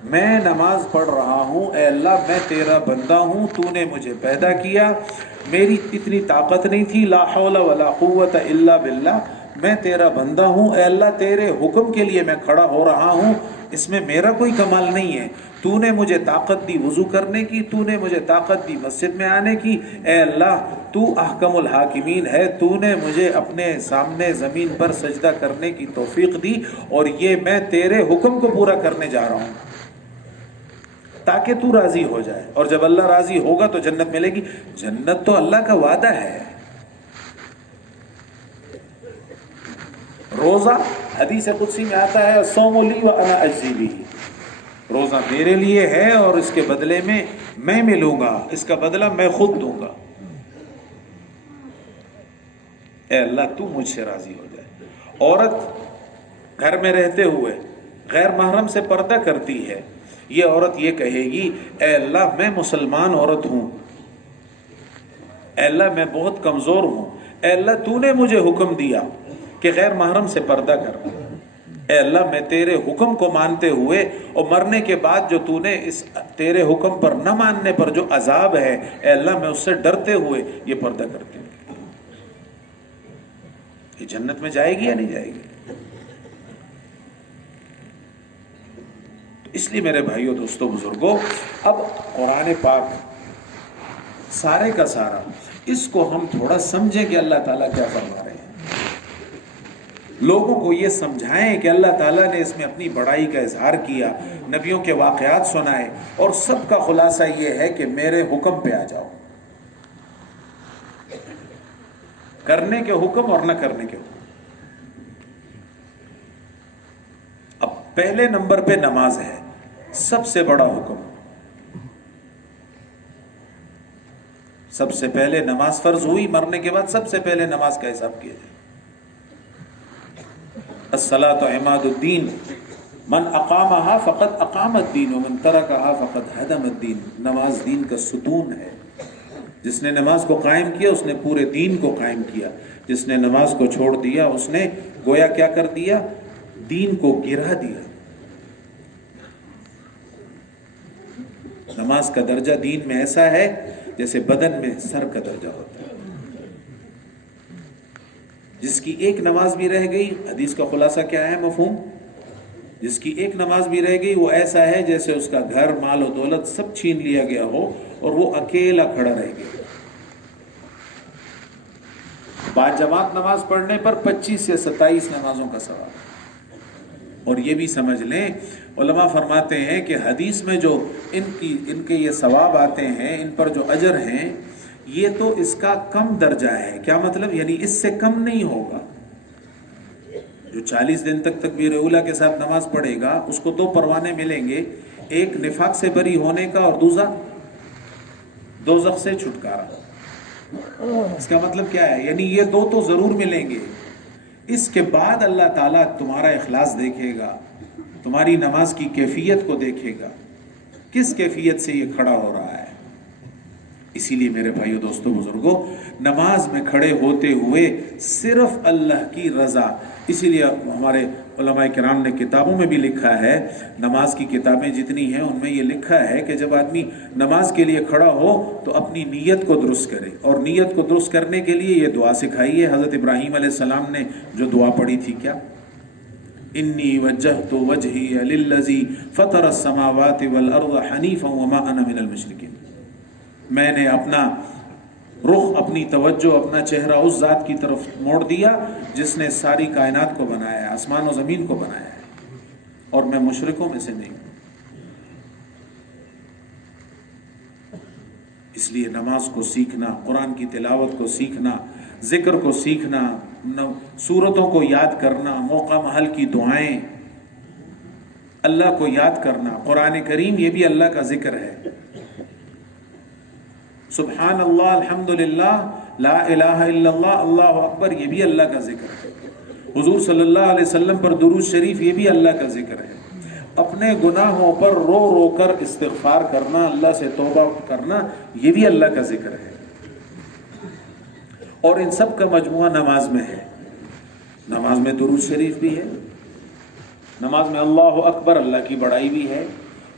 میں نماز پڑھ رہا ہوں، اے اللہ میں تیرا بندہ ہوں، تو نے مجھے پیدا کیا، میری اتنی طاقت نہیں تھی، لا حول ولا قوت الا باللہ، میں تیرا بندہ ہوں، اے اللہ تیرے حکم کے لیے میں کھڑا ہو رہا ہوں، اس میں میرا کوئی کمال نہیں ہے، تو نے مجھے طاقت دی وضو کرنے کی، تو نے مجھے طاقت دی مسجد میں آنے کی، اے اللہ تو احکم الحاکمین ہے، تو نے مجھے اپنے سامنے زمین پر سجدہ کرنے کی توفیق دی، اور یہ میں تیرے حکم کو پورا کرنے جا رہا ہوں تاکہ تو راضی ہو جائے، اور جب اللہ راضی ہوگا تو جنت ملے گی۔ جنت تو اللہ کا وعدہ ہے۔ روزہ حدیث قدسی میں آتا ہے الصوم لی وانا اجزی بہ، روزہ میرے لیے ہے اور اس کے بدلے میں ملوں گا، اس کا بدلہ میں خود دوں گا۔ اے اللہ تو مجھ سے راضی ہو جائے۔ عورت گھر میں رہتے ہوئے غیر محرم سے پردہ کرتی ہے، یہ عورت یہ کہے گی اے اللہ میں مسلمان عورت ہوں، اے اللہ میں بہت کمزور ہوں، اے اللہ تو نے مجھے حکم دیا کہ غیر محرم سے پردہ کر، اے اللہ میں تیرے حکم کو مانتے ہوئے اور مرنے کے بعد جو تو نے اس تیرے حکم پر نہ ماننے پر جو عذاب ہے، اے اللہ میں اس سے ڈرتے ہوئے یہ پردہ کرتی ہوں۔ یہ جنت میں جائے گی یا نہیں جائے گی؟ اس لیے میرے بھائیوں دوستوں بزرگوں، اب قرآن پاک سارے کا سارا اس کو ہم تھوڑا سمجھیں کہ اللہ تعالیٰ کیا فرما رہے ہیں، لوگوں کو یہ سمجھائیں کہ اللہ تعالیٰ نے اس میں اپنی بڑائی کا اظہار کیا، نبیوں کے واقعات سنائے، اور سب کا خلاصہ یہ ہے کہ میرے حکم پہ آ جاؤ، کرنے کے حکم اور نہ کرنے کے حکم۔ اب پہلے نمبر پہ نماز ہے، سب سے بڑا حکم۔ سب سے پہلے نماز فرض ہوئی، مرنے کے بعد سب سے پہلے نماز کا حساب کیا جائے۔ الصلاۃ عماد الدین، من اقامہا فقد اقام الدین ومن ترکہا فقد ہدم الدین۔ نماز دین کا ستون ہے، جس نے نماز کو قائم کیا اس نے پورے دین کو قائم کیا، جس نے نماز کو چھوڑ دیا اس نے گویا کیا کر دیا، دین کو گرا دیا۔ نماز کا درجہ دین میں ایسا ہے جیسے بدن میں سر کا درجہ ہوتا ہے۔ جس کی ایک نماز بھی رہ گئی، حدیث کا خلاصہ کیا ہے مفہوم، جس کی ایک نماز بھی رہ گئی وہ ایسا ہے جیسے اس کا گھر مال و دولت سب چھین لیا گیا ہو اور وہ اکیلا کھڑا رہ گیا۔ بعد جماعت نماز پڑھنے پر 25 سے 27 نمازوں کا ثواب۔ اور یہ بھی سمجھ لیں، علماء فرماتے ہیں کہ حدیث میں جو ان کے یہ ثواب آتے ہیں، ان پر جو اجر ہیں، یہ تو اس کا کم درجہ ہے۔ کیا مطلب؟ یعنی اس سے کم نہیں ہوگا۔ جو 40 دن تک تکبیر اولیٰ کے ساتھ نماز پڑھے گا اس کو 2 پروانے ملیں گے، ایک نفاق سے بری ہونے کا اور دوسرا دوزخ سے چھٹکارا۔ اس کا مطلب کیا ہے؟ یعنی یہ 2 تو ضرور ملیں گے۔ اس کے بعد اللہ تعالیٰ تمہارا اخلاص دیکھے گا، تمہاری نماز کی کیفیت کو دیکھے گا، کس کیفیت سے یہ کھڑا ہو رہا ہے۔ اسی لیے میرے بھائیو دوستو بزرگوں، نماز میں کھڑے ہوتے ہوئے صرف اللہ کی رضا، اسی لیے ہمارے علماء کرام نے کتابوں میں بھی لکھا ہے، نماز کی کتابیں جتنی ہیں ان میں یہ لکھا ہے کہ جب آدمی نماز کے لیے کھڑا ہو تو اپنی نیت کو درست کرے، اور نیت کو درست کرنے کے لیے یہ دعا سکھائی ہے۔ حضرت ابراہیم علیہ السلام نے جو دعا پڑھی تھی، کیا؟ انی وجہت وجہی للذی فطر السماوات والارض حنیفا وما انا من المشرکین۔ میں نے اپنا رخ، اپنی توجہ، اپنا چہرہ اس ذات کی طرف موڑ دیا جس نے ساری کائنات کو بنایا ہے، آسمان و زمین کو بنایا ہے، اور میں مشرکوں میں سے نہیں ہوں۔ اس لیے نماز کو سیکھنا، قرآن کی تلاوت کو سیکھنا، ذکر کو سیکھنا، سورتوں کو یاد کرنا، موقع محل کی دعائیں، اللہ کو یاد کرنا، قرآن کریم یہ بھی اللہ کا ذکر ہے۔ سبحان اللہ، الحمدللہ، لا الہ الا اللہ، اللہ اکبر، یہ بھی اللہ کا ذکر ہے۔ حضور صلی اللہ علیہ وسلم پر درود شریف یہ بھی اللہ کا ذکر ہے۔ اپنے گناہوں پر رو رو کر استغفار کرنا، اللہ سے توبہ کرنا، یہ بھی اللہ کا ذکر ہے۔ اور ان سب کا مجموعہ نماز میں ہے۔ نماز میں درود شریف بھی ہے، نماز میں اللہ اکبر، اللہ کی بڑائی بھی ہے،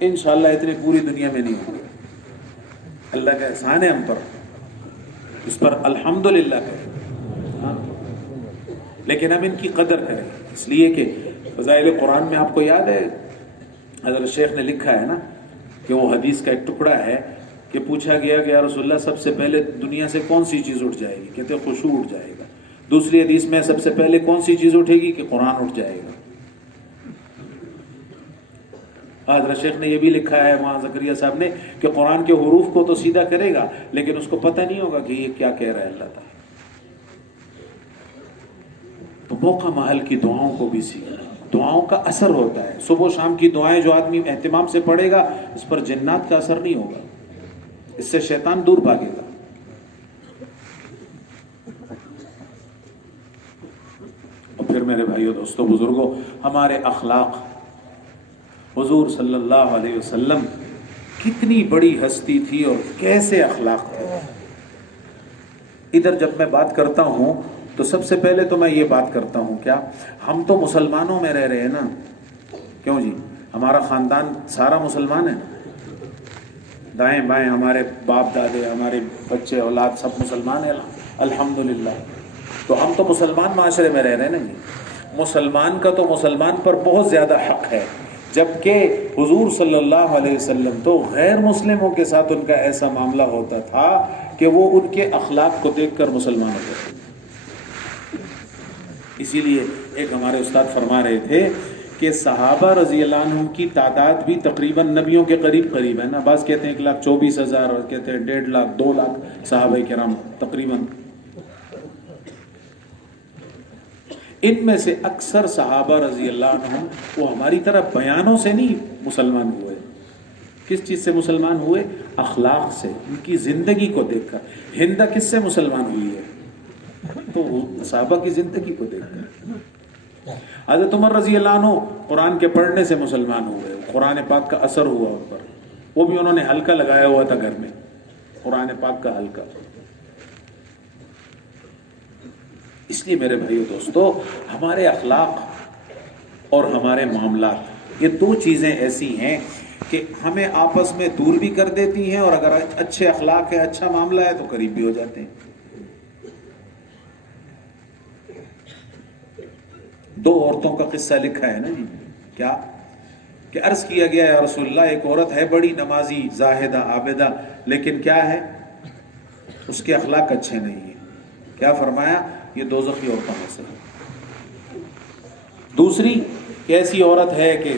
انشاءاللہ اتنے پوری دنیا میں نہیں ہوں گے. اللہ کا احسان ہے ہم پر, اس پر الحمدللہ کریں. ہاں لیکن ہم ان کی قدر کریں, اس لیے کہ فضائل قرآن میں آپ کو یاد ہے حضرت شیخ نے لکھا ہے نا کہ وہ حدیث کا ایک ٹکڑا ہے کہ پوچھا گیا کہ یا رسول اللہ سب سے پہلے دنیا سے کون سی چیز اٹھ جائے گی؟ کہتے خشوع اٹھ جائے گا. دوسری حدیث میں سب سے پہلے کون سی چیز اٹھے گی؟ کہ قرآن اٹھ جائے گا. حضرت شیخ نے یہ بھی لکھا ہے وہاں زکریا صاحب نے کہ قرآن کے حروف کو تو سیدھا کرے گا لیکن اس کو پتہ نہیں ہوگا کہ یہ کیا کہہ رہا ہے اللہ تعالیٰ. تو موقع محل کی دعاؤں کو بھی سیکھنا. دعاؤں کا اثر ہوتا ہے. صبح و شام کی دعائیں جو آدمی اہتمام سے پڑھے گا اس پر جنات کا اثر نہیں ہوگا, اس سے شیطان دور بھاگے گا. اور پھر میرے بھائیو دوستو بزرگوں, ہمارے اخلاق, حضور صلی اللہ علیہ وسلم کتنی بڑی ہستی تھی اور کیسے اخلاق تھے. ادھر جب میں بات کرتا ہوں تو سب سے پہلے تو میں یہ بات کرتا ہوں, کیا ہم تو مسلمانوں میں رہ رہے ہیں نا؟ کیوں جی, ہمارا خاندان سارا مسلمان ہے, دائیں بائیں ہمارے باپ دادے ہمارے بچے اولاد سب مسلمان ہیں الحمدللہ. تو ہم تو مسلمان معاشرے میں رہ رہے ہیں نا جی. مسلمان کا تو مسلمان پر بہت زیادہ حق ہے, جبکہ حضور صلی اللہ علیہ وسلم تو غیر مسلموں کے ساتھ ان کا ایسا معاملہ ہوتا تھا کہ وہ ان کے اخلاق کو دیکھ کر مسلمان ہوتے تھے. اسی لیے ایک ہمارے استاد فرما رہے تھے کہ صحابہ رضی اللہ عنہم کی تعداد بھی تقریباً نبیوں کے قریب قریب ہے نا. بعض کہتے ہیں 1,24,000 اور کہتے ہیں 1.5 لاکھ 2 لاکھ صحابہ کرام تقریباً. ان میں سے اکثر صحابہ رضی اللہ عنہم وہ ہماری طرح بیانوں سے نہیں مسلمان ہوئے. کس چیز سے مسلمان ہوئے؟ اخلاق سے, ان کی زندگی کو دیکھ کر. ہند کس سے مسلمان ہوئی ہے؟ تو صحابہ کی زندگی کو دیکھ کر. حضرت عمر رضی اللہ عنہ قرآن کے پڑھنے سے مسلمان ہوئے, قرآن پاک کا اثر ہوا ان پر. وہ بھی انہوں نے حلقہ لگایا ہوا تھا گھر میں, قرآن پاک کا حلقہ. اس لیے میرے بھائیو دوستو, ہمارے اخلاق اور ہمارے معاملات یہ دو چیزیں ایسی ہیں کہ ہمیں آپس میں دور بھی کر دیتی ہیں, اور اگر اچھے اخلاق ہے, اچھا معاملہ ہے تو قریب بھی ہو جاتے ہیں. دو عورتوں کا قصہ لکھا ہے نا جی. کیا کہ عرض کیا گیا یا رسول اللہ ایک عورت ہے بڑی نمازی زاہدہ عابدہ, لیکن کیا ہے اس کے اخلاق اچھے نہیں ہیں. کیا فرمایا؟ یہ دوزخی عورتوں میں سے. دوسری ایسی عورت ہے کہ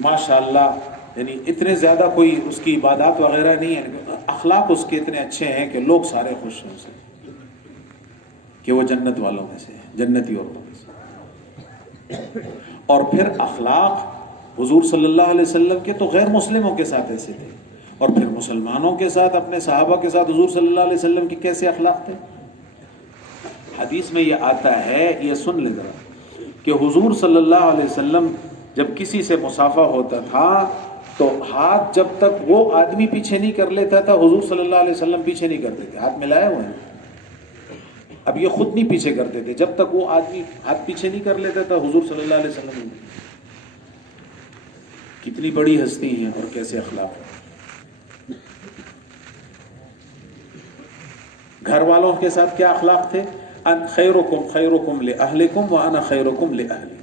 ماشاءاللہ یعنی اتنے زیادہ کوئی اس کی عبادات وغیرہ نہیں ہے, اخلاق اس کے اتنے اچھے ہیں کہ لوگ سارے خوش ہیں اسے, کہ وہ جنت والوں میں سے ہے, جنتی عورتوں میں سے. اور پھر اخلاق حضور صلی اللہ علیہ وسلم کے تو غیر مسلموں کے ساتھ ایسے تھے, اور پھر مسلمانوں کے ساتھ, اپنے صحابہ کے ساتھ حضور صلی اللہ علیہ وسلم کے کیسے اخلاق تھے. حدیث میں یہ آتا ہے, یہ سن لیں ذرا, کہ حضور صلی اللہ علیہ وسلم جب کسی سے مصافحہ ہوتا تھا تو ہاتھ جب تک وہ آدمی پیچھے نہیں کر لیتا تھا حضور صلی اللہ علیہ وسلم پیچھے نہیں کرتے تھے. ہاتھ ملائے ہوئے ہیں, اب یہ خود نہیں پیچھے کرتے تھے, جب تک وہ آدمی ہاتھ پیچھے نہیں کر لیتا تھا حضور صلی اللہ علیہ وسلم. کتنی بڑی ہستی ہیں اور کیسے اخلاق. گھر والوں کے ساتھ کیا اخلاق تھے؟ ان خیرکم خیرکم لأہلکم وانا خیرکم لأہلی.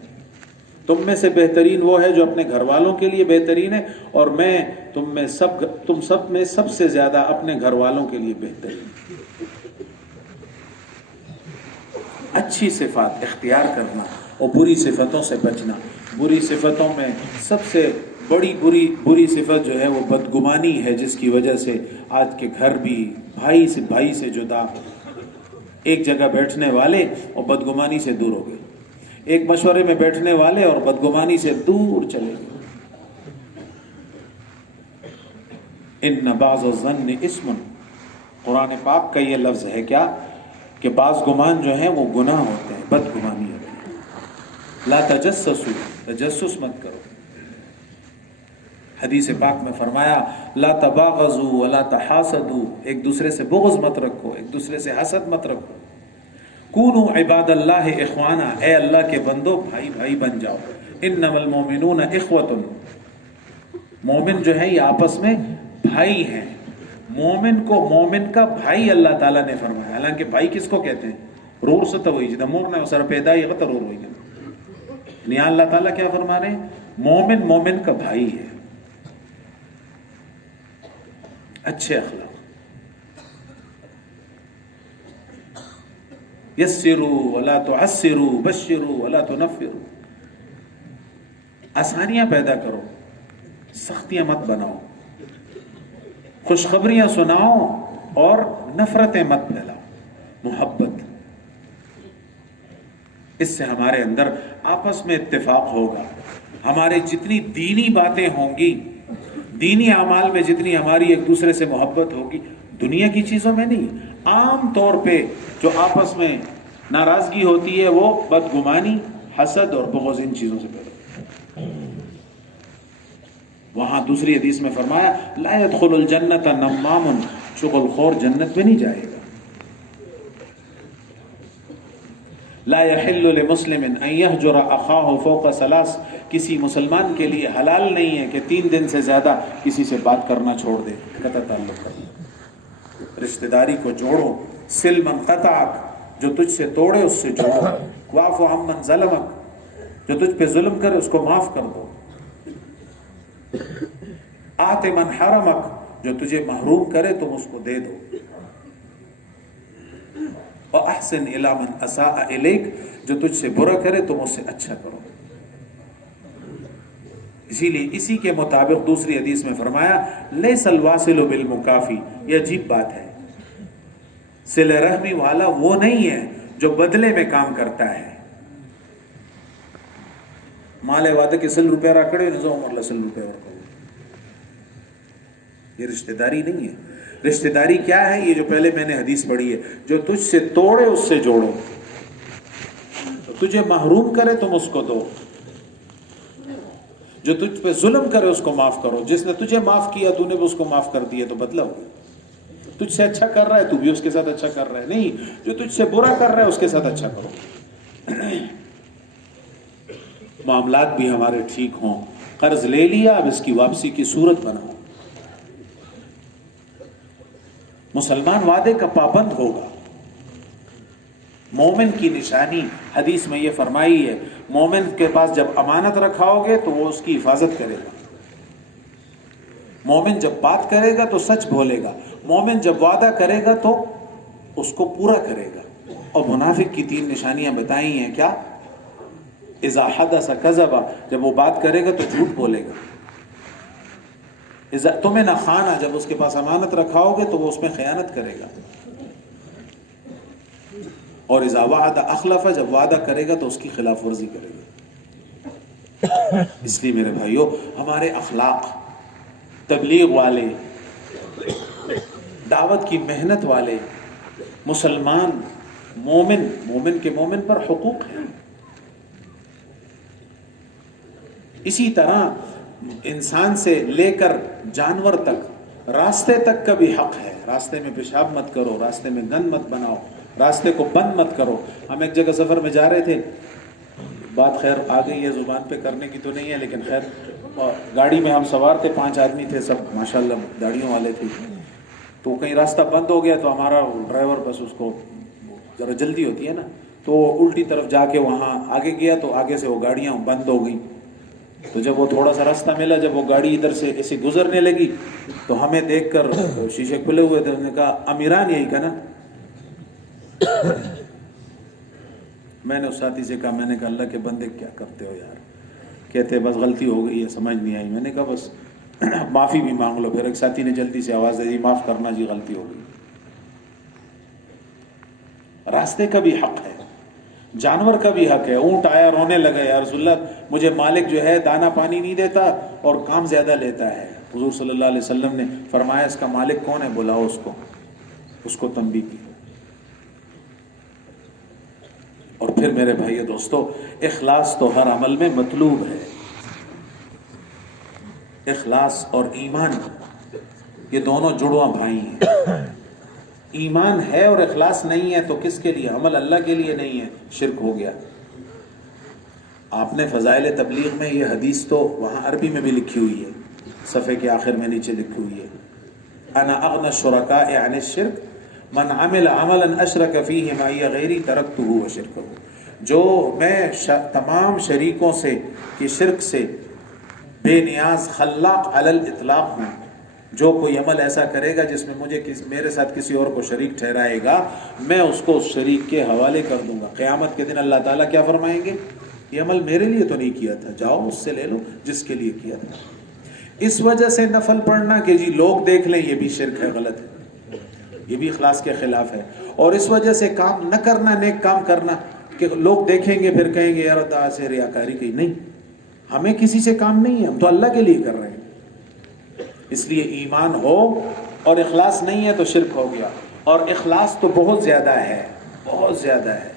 تم میں سے بہترین وہ ہے جو اپنے گھر والوں کے لیے بہترین ہے, اور میں تم سب میں سب سے زیادہ اپنے گھر والوں کے لیے بہترین. اچھی صفات اختیار کرنا اور بری صفتوں سے بچنا. بری صفتوں میں سب سے بڑی بری صفت جو ہے وہ بدگمانی ہے, جس کی وجہ سے آج کے گھر بھی بھائی سے جدا, ایک جگہ بیٹھنے والے اور بدگمانی سے دور ہو گئے, ایک مشورے میں بیٹھنے والے اور بدگمانی سے دور چلے گئے. ان بعض الظن اسم, قرآن پاک کا یہ لفظ ہے کیا کہ بعض گمان جو ہیں وہ گناہ ہوتے ہیں, بدگمانی ہوتی ہے. لا تجسسوا, تجسس مت کرو. حدیث پاک میں فرمایا لا تباغضوا ولا تحاسدوا, ایک دوسرے سے بغض مت رکھو, ایک دوسرے سے حسد مت رکھو. کونوا عباد اللہ اخوانا, اے اللہ کے بندو بھائی بھائی بن جاؤ. انما المؤمنون اخوۃ, مومن جو ہے یہ آپس میں بھائی ہیں. مومن کو مومن کا بھائی اللہ تعالیٰ نے فرمایا. حالانکہ بھائی کس کو کہتے ہیں؟ رور سے تو ہوئی جدا مور نہ سر پیدا ہی غطر رور ہوئی گا. یہاں اللہ تعالیٰ کیا فرما رہے ہیں؟ مومن مومن کا بھائی ہے. اچھے اخلاق. یسروا ولا تعسروا بشروا ولا تنفروا. آسانیاں پیدا کرو، سختیاں مت بناؤ. خوشخبریاں سناؤ اور نفرتیں مت پھیلاؤ. محبت. اس سے ہمارے اندر آپس میں اتفاق ہوگا. ہمارے جتنی دینی باتیں ہوں گی، دینی اعمال میں جتنی ہماری ایک دوسرے سے محبت ہوگی، دنیا کی چیزوں میں نہیں. عام طور پہ جو آپس میں ناراضگی ہوتی ہے وہ بدگمانی، حسد اور بغض، ان چیزوں سے پیدا. وہاں دوسری حدیث میں فرمایا لا يدخل الجنت نمام، چغل خور جنت میں نہیں جائے گا. لا يحل لمسلم ان يهجر اخاه فوق ثلاث، کسی مسلمان کے لیے حلال نہیں ہے کہ 3 دن سے زیادہ کسی سے بات کرنا چھوڑ دے، قطع تعلق کرنا. رشتہ داری کو جوڑو. سل من قطعک، جو تجھ سے توڑے اس سے جوڑو. واعف عمن ظلمک، جو تجھ پہ ظلم کرے اس کو معاف کر دو. آت من حرمک، جو تجھے محروم کرے تم اس کو دے دو. وَأَحْسِنْ إِلَى مَنْ أَسَاءَ إِلَيْكَ، جو تجھ سے برا کرے تم اس سے اچھا کرو. اسی لیے اسی کے مطابق دوسری حدیث میں فرمایا لَيْسَ الْوَاصِلُ بِالْمُكَافِي. یہ عجیب بات ہے. صلہ رحمی والا وہ نہیں ہے جو بدلے میں کام کرتا ہے. مالے وعدے کے 100 روپے رکھڑے نظام عمر 100 روپے اور یہ رشتہ داری نہیں ہے. رشتہ داری کیا ہے؟ یہ جو پہلے میں نے حدیث پڑھی ہے، جو تجھ سے توڑے اس سے جوڑو. تجھے محروم کرے تم اس کو دو. جو تجھ پہ ظلم کرے اس کو معاف کرو. جس نے تجھے معاف کیا تو نے بھی اس کو معاف کر دیا تو بدلہ ہو گیا. تجھ سے اچھا کر رہا ہے تو بھی اس کے ساتھ اچھا کر رہا ہے. نہیں، جو تجھ سے برا کر رہا ہے اس کے ساتھ اچھا کرو. معاملات بھی ہمارے ٹھیک ہوں. قرض لے لیا، اب اس کی واپسی کی صورت بناؤ. مسلمان وعدے کا پابند ہوگا. مومن کی نشانی حدیث میں یہ فرمائی ہے، مومن کے پاس جب امانت رکھاؤ گے تو وہ اس کی حفاظت کرے گا. مومن جب بات کرے گا تو سچ بولے گا. مومن جب وعدہ کرے گا تو اس کو پورا کرے گا. اور منافق کی 3 نشانیاں بتائی ہیں. کیا؟ اذا حدث کذب، جب وہ بات کرے گا تو جھوٹ بولے گا. تمہیں نہ خانہ، جب اس کے پاس امانت رکھاؤ گے تو وہ اس میں خیانت کرے گا. اور اذا وعد اخلف، جب وعدہ کرے گا تو اس کی خلاف ورزی کرے گا. اس لیے میرے بھائیوں، ہمارے اخلاق، تبلیغ والے، دعوت کی محنت والے مسلمان، مومن کے مومن پر حقوق ہیں. اسی طرح انسان سے لے کر جانور تک، راستے تک کا بھی حق ہے. راستے میں پیشاب مت کرو، راستے میں گند مت بناؤ، راستے کو بند مت کرو. ہم ایک جگہ سفر میں جا رہے تھے، بات خیر آ گئی ہے زبان پہ کرنے کی تو نہیں ہے، لیکن خیر گاڑی میں ہم سوار تھے، 5 آدمی تھے، سب ماشاءاللہ داڑھیوں والے تھے. تو کہیں راستہ بند ہو گیا تو ہمارا ڈرائیور، بس اس کو ذرا جلدی ہوتی ہے نا، تو الٹی طرف جا کے وہاں آگے گیا تو آگے سے وہ گاڑیاں بند ہو گئیں. تو جب وہ تھوڑا سا راستہ ملا، جب وہ گاڑی ادھر سے ایسے گزرنے لگی تو ہمیں دیکھ کر شیشے کھلے ہوئے تھے، انہوں نے کہا امیران یہی کا نا. میں نے اس ساتھی سے کہا، میں نے کہا اللہ کے بندے کیا کرتے ہو یار. کہتے بس غلطی ہو گئی ہے، سمجھ نہیں آئی. میں نے کہا بس معافی بھی مانگ لو. پھر ایک ساتھی نے جلدی سے آواز دی، معاف کرنا جی، غلطی ہو گئی. راستے کا بھی حق ہے، جانور کا بھی حق ہے. اونٹ آیا رونے لگا، یا رسول اللہ مجھے مالک جو ہے دانا پانی نہیں دیتا اور کام زیادہ لیتا ہے. حضور صلی اللہ علیہ وسلم نے فرمایا اس کا مالک کون ہے، بلاؤ اس کو تنبیہ کی. اور پھر میرے بھائیو دوستو، اخلاص تو ہر عمل میں مطلوب ہے. اخلاص اور ایمان یہ دونوں جڑواں بھائی ہیں. ایمان ہے اور اخلاص نہیں ہے تو کس کے لیے؟ عمل اللہ کے لیے نہیں ہے، شرک ہو گیا. آپ نے فضائل تبلیغ میں یہ حدیث تو وہاں عربی میں بھی لکھی ہوئی ہے، صفحے کے آخر میں نیچے لکھی ہوئی ہے، انا اغنى الشرکاء عن الشرک من عمل عملا اشرک فیہ معی غیری ترکتہ وشرکہ، جو میں تمام شریکوں سے کہ شرک سے بے نیاز خلاق علی الاطلاق ہوں، جو کوئی عمل ایسا کرے گا جس میں مجھے میرے ساتھ کسی اور کو شریک ٹھہرائے گا، میں اس کو اس شریک کے حوالے کر دوں گا۔ قیامت کے دن اللہ تعالیٰ کیا فرمائیں گے؟ یہ عمل میرے لیے تو نہیں کیا تھا، جاؤ اس سے لے لو جس کے لیے کیا تھا۔ اس وجہ سے نفل پڑھنا کہ جی لوگ دیکھ لیں، یہ بھی شرک ہے، غلط ہے، یہ بھی اخلاص کے خلاف ہے۔ اور اس وجہ سے کام نہ کرنا، نیک کام کرنا کہ لوگ دیکھیں گے پھر کہیں گے یار دا سے ریاکاری کی، نہیں، ہمیں کسی سے کام نہیں ہے، ہم تو اللہ کے لیے کر رہے ہیں۔ اس لیے ایمان ہو اور اخلاص نہیں ہے تو شرک ہو گیا، اور اخلاص تو بہت زیادہ ہے، بہت زیادہ ہے،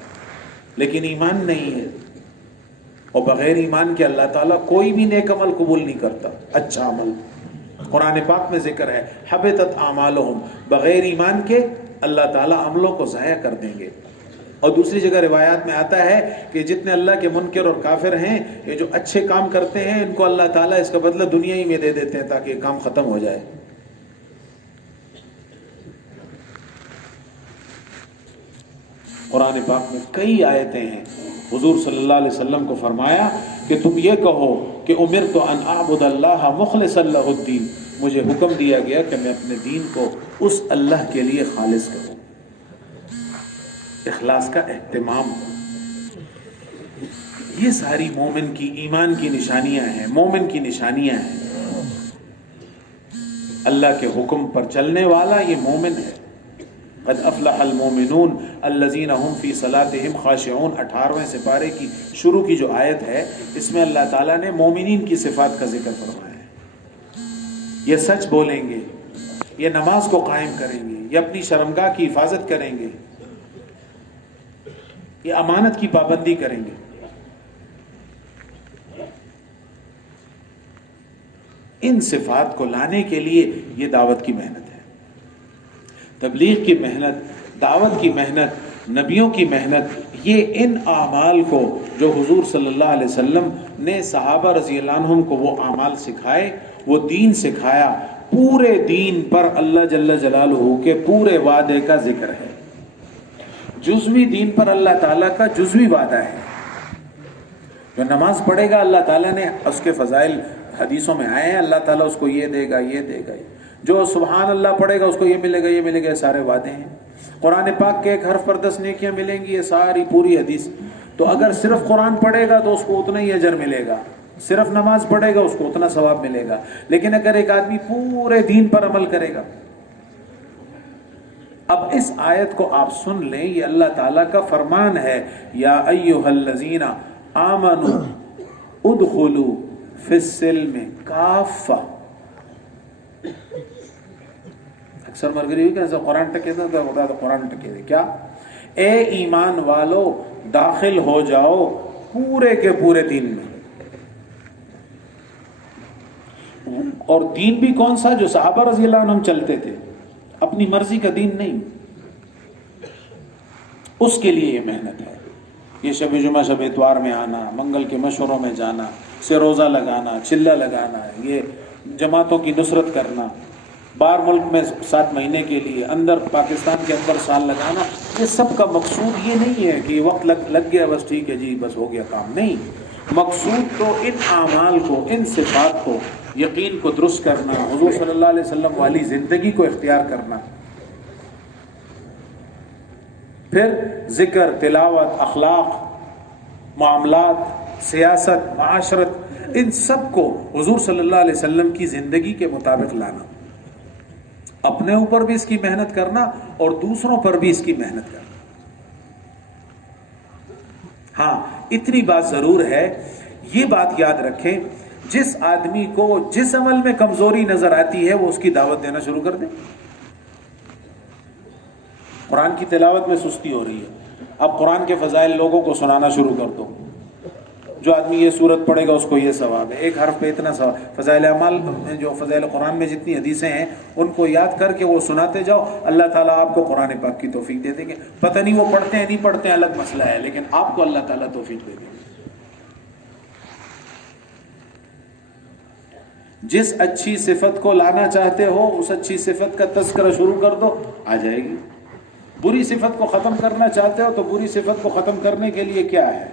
لیکن ایمان نہیں ہے، اور بغیر ایمان کے اللہ تعالیٰ کوئی بھی نیک عمل قبول نہیں کرتا، اچھا عمل۔ قرآن پاک میں ذکر ہے حبطت اعمالہم، بغیر ایمان کے اللہ تعالیٰ عملوں کو ضائع کر دیں گے۔ اور دوسری جگہ روایات میں آتا ہے کہ جتنے اللہ کے منکر اور کافر ہیں، یہ جو اچھے کام کرتے ہیں ان کو اللہ تعالیٰ اس کا بدلہ دنیا ہی میں دے دیتے ہیں تاکہ یہ کام ختم ہو جائے۔ قرآن پاک میں کئی آیتیں ہیں، حضور صلی اللہ علیہ وسلم کو فرمایا کہ تم یہ کہو کہ امرت ان اعبد اللہ مخلصا لہ الدین، مجھے حکم دیا گیا کہ میں اپنے دین کو اس اللہ کے لیے خالص کروں۔ اخلاص کا اہتمام، یہ ساری مومن کی ایمان کی نشانیاں ہیں، مومن کی نشانیاں ہیں۔ اللہ کے حکم پر چلنے والا یہ مومن ہے۔ قد افلح المومنون الذین هم فی صلاتهم خاشعون، 18ویں سپارے کی شروع کی جو آیت ہے، اس میں اللہ تعالیٰ نے مومنین کی صفات کا ذکر فرمایا ہے۔ یہ سچ بولیں گے، یہ نماز کو قائم کریں گے، یہ اپنی شرمگاہ کی حفاظت کریں گے، یہ امانت کی پابندی کریں گے۔ ان صفات کو لانے کے لیے یہ دعوت کی محنت ہے، تبلیغ کی محنت، دعوت کی محنت، نبیوں کی محنت، یہ ان اعمال کو جو حضور صلی اللہ علیہ وسلم نے صحابہ رضی اللہ عنہم کو وہ اعمال سکھائے، وہ دین سکھایا، پورے دین پر اللہ جل جلالہ کے پورے وعدے کا ذکر ہے۔ جزوی دین پر اللہ تعالیٰ کا جزوی وعدہ ہے۔ جو نماز پڑھے گا اللہ تعالیٰ نے اس کے فضائل حدیثوں میں آئے ہیں، اللہ تعالیٰ اس کو یہ دے گا، یہ دے گا، جو سبحان اللہ پڑھے گا اس کو یہ ملے گا، یہ ملے گا، یہ سارے وعدے ہیں۔ قرآن پاک کے ایک حرف پر 10 نیکیاں ملیں گی، یہ ساری پوری حدیث۔ تو اگر صرف قرآن پڑھے گا تو اس کو اتنا ہی اجر ملے گا، صرف نماز پڑھے گا اس کو اتنا ثواب ملے گا، لیکن اگر ایک آدمی پورے دین پر عمل کرے گا۔ اب اس آیت کو آپ سن لیں، یہ اللہ تعالیٰ کا فرمان ہے، یا ایھا الذین آمنوا ادخلوا فی السلم کافہ۔ اکثر مرگری ہوئی کہ ایسا قرآن ٹکے تھا تو خدا تو قرآن ٹکے تھے، کیا؟ اے ایمان والو داخل ہو جاؤ پورے کے پورے دین میں۔ اور دین بھی کون سا؟ جو صحابہ رضی اللہ عنہم چلتے تھے، اپنی مرضی کا دین نہیں، اس کے لیے یہ محنت ہے۔ یہ شب جمعہ شب اتوار میں آنا، منگل کے مشوروں میں جانا، سے روزہ لگانا، چلہ لگانا، یہ جماعتوں کی نصرت کرنا، باہر ملک میں 7 مہینے کے لیے، اندر پاکستان کے اندر سال لگانا، یہ سب کا مقصود یہ نہیں ہے کہ وقت لگ گیا بس ٹھیک ہے جی بس ہو گیا کام، نہیں۔ مقصود تو ان اعمال کو، ان صفات کو، یقین کو درست کرنا، حضور صلی اللہ علیہ وسلم والی زندگی کو اختیار کرنا، پھر ذکر، تلاوت، اخلاق، معاملات، سیاست، معاشرت، ان سب کو حضور صلی اللہ علیہ وسلم کی زندگی کے مطابق لانا، اپنے اوپر بھی اس کی محنت کرنا اور دوسروں پر بھی اس کی محنت کرنا۔ ہاں اتنی بات ضرور ہے، یہ بات یاد رکھیں، جس آدمی کو جس عمل میں کمزوری نظر آتی ہے وہ اس کی دعوت دینا شروع کر دے۔ قرآن کی تلاوت میں سستی ہو رہی ہے، اب قرآن کے فضائل لوگوں کو سنانا شروع کر دو۔ جو آدمی یہ سورت پڑھے گا اس کو یہ ثواب ہے، ایک حرف پہ اتنا ثواب۔ فضائل اعمال میں جو فضائل قرآن میں جتنی حدیثیں ہیں ان کو یاد کر کے وہ سناتے جاؤ، اللہ تعالیٰ آپ کو قرآن پاک کی توفیق دے دیں گے۔ پتہ نہیں وہ پڑھتے ہیں نہیں پڑھتے ہیں الگ مسئلہ ہے، لیکن آپ کو اللہ تعالیٰ توفیق دے دیں گے۔ جس اچھی صفت کو لانا چاہتے ہو اس اچھی صفت کا تذکرہ شروع کر دو، آ جائے گی۔ بری صفت کو ختم کرنا چاہتے ہو تو بری صفت کو ختم کرنے کے لیے کیا ہے؟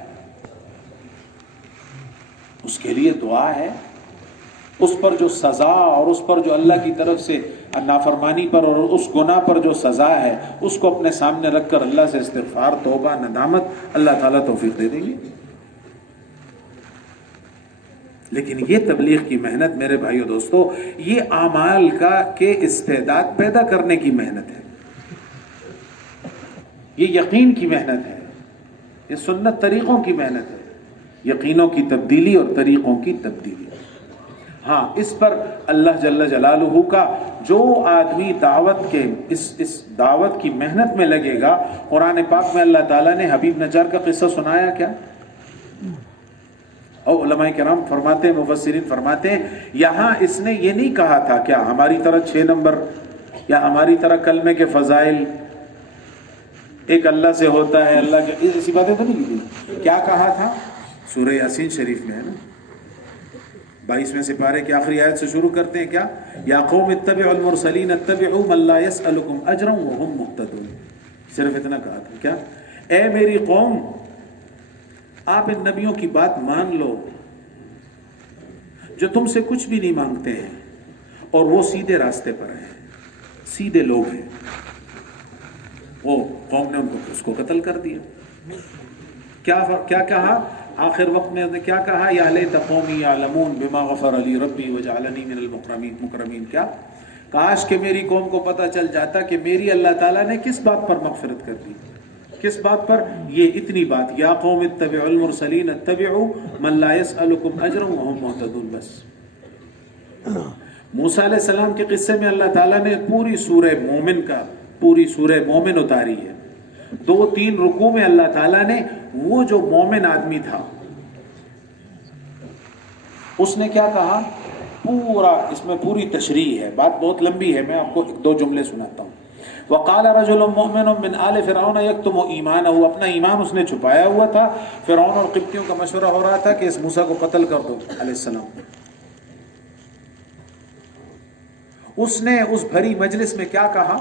اس کے لیے دعا ہے۔ اس پر جو سزا اور اس پر جو اللہ کی طرف سے نافرمانی پر اور اس گناہ پر جو سزا ہے اس کو اپنے سامنے رکھ کر اللہ سے استغفار، توبہ، ندامت، اللہ تعالیٰ توفیق دے دیں گے۔ لیکن یہ تبلیغ کی محنت میرے بھائیو دوستو، یہ اعمال کے استعداد پیدا کرنے کی محنت ہے، یہ یقین کی محنت ہے، یہ سنت طریقوں کی محنت ہے، یقینوں کی تبدیلی اور طریقوں کی تبدیلی۔ ہاں، اس پر اللہ جل جلالہ کا جو آدمی دعوت کے اس دعوت کی محنت میں لگے گا، قرآن پاک میں اللہ تعالیٰ نے حبیب نجار کا قصہ سنایا کیا؟ اور علماء کرام فرماتے ہیں، مفسرین فرماتے ہیں، یہاں اس نے یہ نہیں کہا تھا کیا ہماری طرح 6 نمبر یا ہماری طرح کلمے کے فضائل ایک اللہ سے ہوتا ہے، اللہ کے ایسی باتیں تو نہیں کی۔ کیا کہا تھا؟ سورہ یاسین شریف میں ہے نا، 22ویں سپارے کی آخری آیت سے شروع کرتے ہیں کیا؟ یا قوم اتبعوا المرسلین اتبعوا من لا يسألكم اجرا وهم مهتدون۔ صرف اتنا کہا تھا کیا؟ اے میری قوم، آپ ان نبیوں کی بات مان لو جو تم سے کچھ بھی نہیں مانگتے ہیں اور وہ سیدھے راستے پر ہیں، سیدھے لوگ ہیں۔ وہ قوم نے ان کو اس کو قتل کر دیا۔ کیا کہا آخر وقت میں کیا کہا؟ یا لیت قومی یعلمون بما غفر لی ربی وجعلنی من المکرمین۔ کیا کاش کہ میری قوم کو پتہ چل جاتا کہ میری اللہ تعالیٰ نے کس بات پر مغفرت کر دی، کس بات پر؟ یہ اتنی بات، یا قوم اتبعوا المرسلین اتبعوا من لا يسألكم اجرا وهم مهتدون۔ بس موسیٰ علیہ السلام کے قصے میں اللہ تعالیٰ نے پوری سورہ مومن اتاری ہے۔ 2-3 رکوع میں اللہ تعالیٰ نے وہ جو مومن آدمی تھا اس نے کیا کہا، پورا اس میں پوری تشریح ہے، بات بہت لمبی ہے، میں آپ کو 1-2 جملے سناتا ہوں۔ وقال رجل مؤمن من آل فرعون یکتم ایمانہ، اپنا ایمان اس نے چھپایا ہوا تھا۔ فرعون اور قبطیوں کا مشورہ ہو رہا تھا کہ اس موسیٰ کو قتل کر دو علیہ السلام۔ اس نے اس بھری مجلس میں کیا کہا؟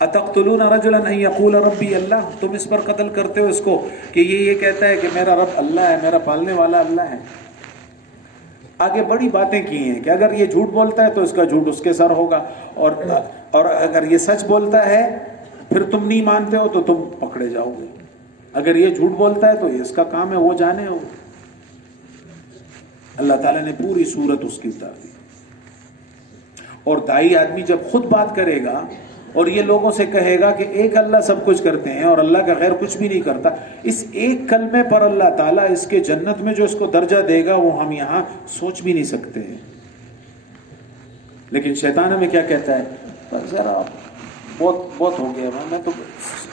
اتقتلون رجلا ان یقول ربی اللہ، تم اس پر قتل کرتے ہو اس کو کہ یہ کہتا ہے کہ میرا رب اللہ ہے، میرا پالنے والا اللہ ہے۔ آگے بڑی باتیں کی ہیں کہ اگر یہ جھوٹ بولتا ہے تو اس کا جھوٹ اس کے سر ہوگا، اور اگر یہ سچ بولتا ہے پھر تم نہیں مانتے ہو تو تم پکڑے جاؤ گے، اگر یہ جھوٹ بولتا ہے تو یہ اس کا کام ہے، وہ جانے ہو۔ اللہ تعالیٰ نے پوری صورت اس کی اتار دی۔ اور دائی آدمی جب خود بات کرے گا اور یہ لوگوں سے کہے گا کہ ایک اللہ سب کچھ کرتے ہیں اور اللہ کا غیر کچھ بھی نہیں کرتا، اس ایک کلمے پر اللہ تعالیٰ اس کے جنت میں جو اس کو درجہ دے گا وہ ہم یہاں سوچ بھی نہیں سکتے ہیں۔ لیکن شیطان ہمیں کیا کہتا ہے؟ ذرا بہت ہو گیا، میں تو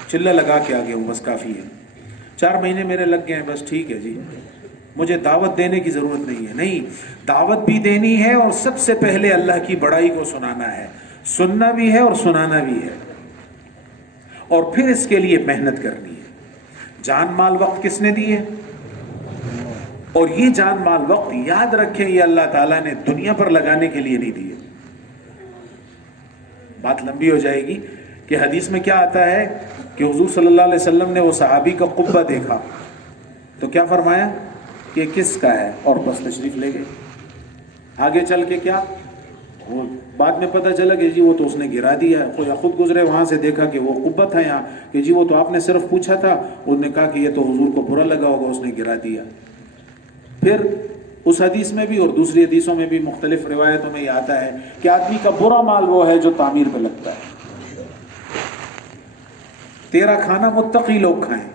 چلہ لگا کے آ گیا ہوں، بس کافی ہے، 4 مہینے میرے لگ گئے ہیں، بس ٹھیک ہے جی، مجھے دعوت دینے کی ضرورت نہیں ہے۔ نہیں، دعوت بھی دینی ہے اور سب سے پہلے اللہ کی بڑائی کو سنانا ہے، سننا بھی ہے اور سنانا بھی ہے، اور پھر اس کے لیے محنت کرنی ہے۔ جان مال وقت کس نے دی ہے؟ اور یہ جان مال وقت یاد رکھیں یہ اللہ تعالیٰ نے دنیا پر لگانے کے لیے نہیں دیے۔ بات لمبی ہو جائے گی کہ حدیث میں کیا آتا ہے کہ حضور صلی اللہ علیہ وسلم نے وہ صحابی کا قبہ دیکھا تو کیا فرمایا کہ کس کا ہے، اور بس تشریف لے گئے۔ آگے چل کے کیا، وہ بعد میں پتہ چلا کہ جی وہ تو اس نے گرا دیا، یا خود گزرے وہاں سے دیکھا کہ وہ قبہ تھا یہاں، کہ جی وہ تو آپ نے صرف پوچھا تھا، انہوں نے کہا کہ یہ تو حضور کو برا لگا ہوگا اس نے گرا دیا۔ پھر اس حدیث میں بھی اور دوسری حدیثوں میں بھی مختلف روایتوں میں یہ آتا ہے کہ آدمی کا برا مال وہ ہے جو تعمیر پہ لگتا ہے۔ تیرا کھانا متقی لوگ کھائیں،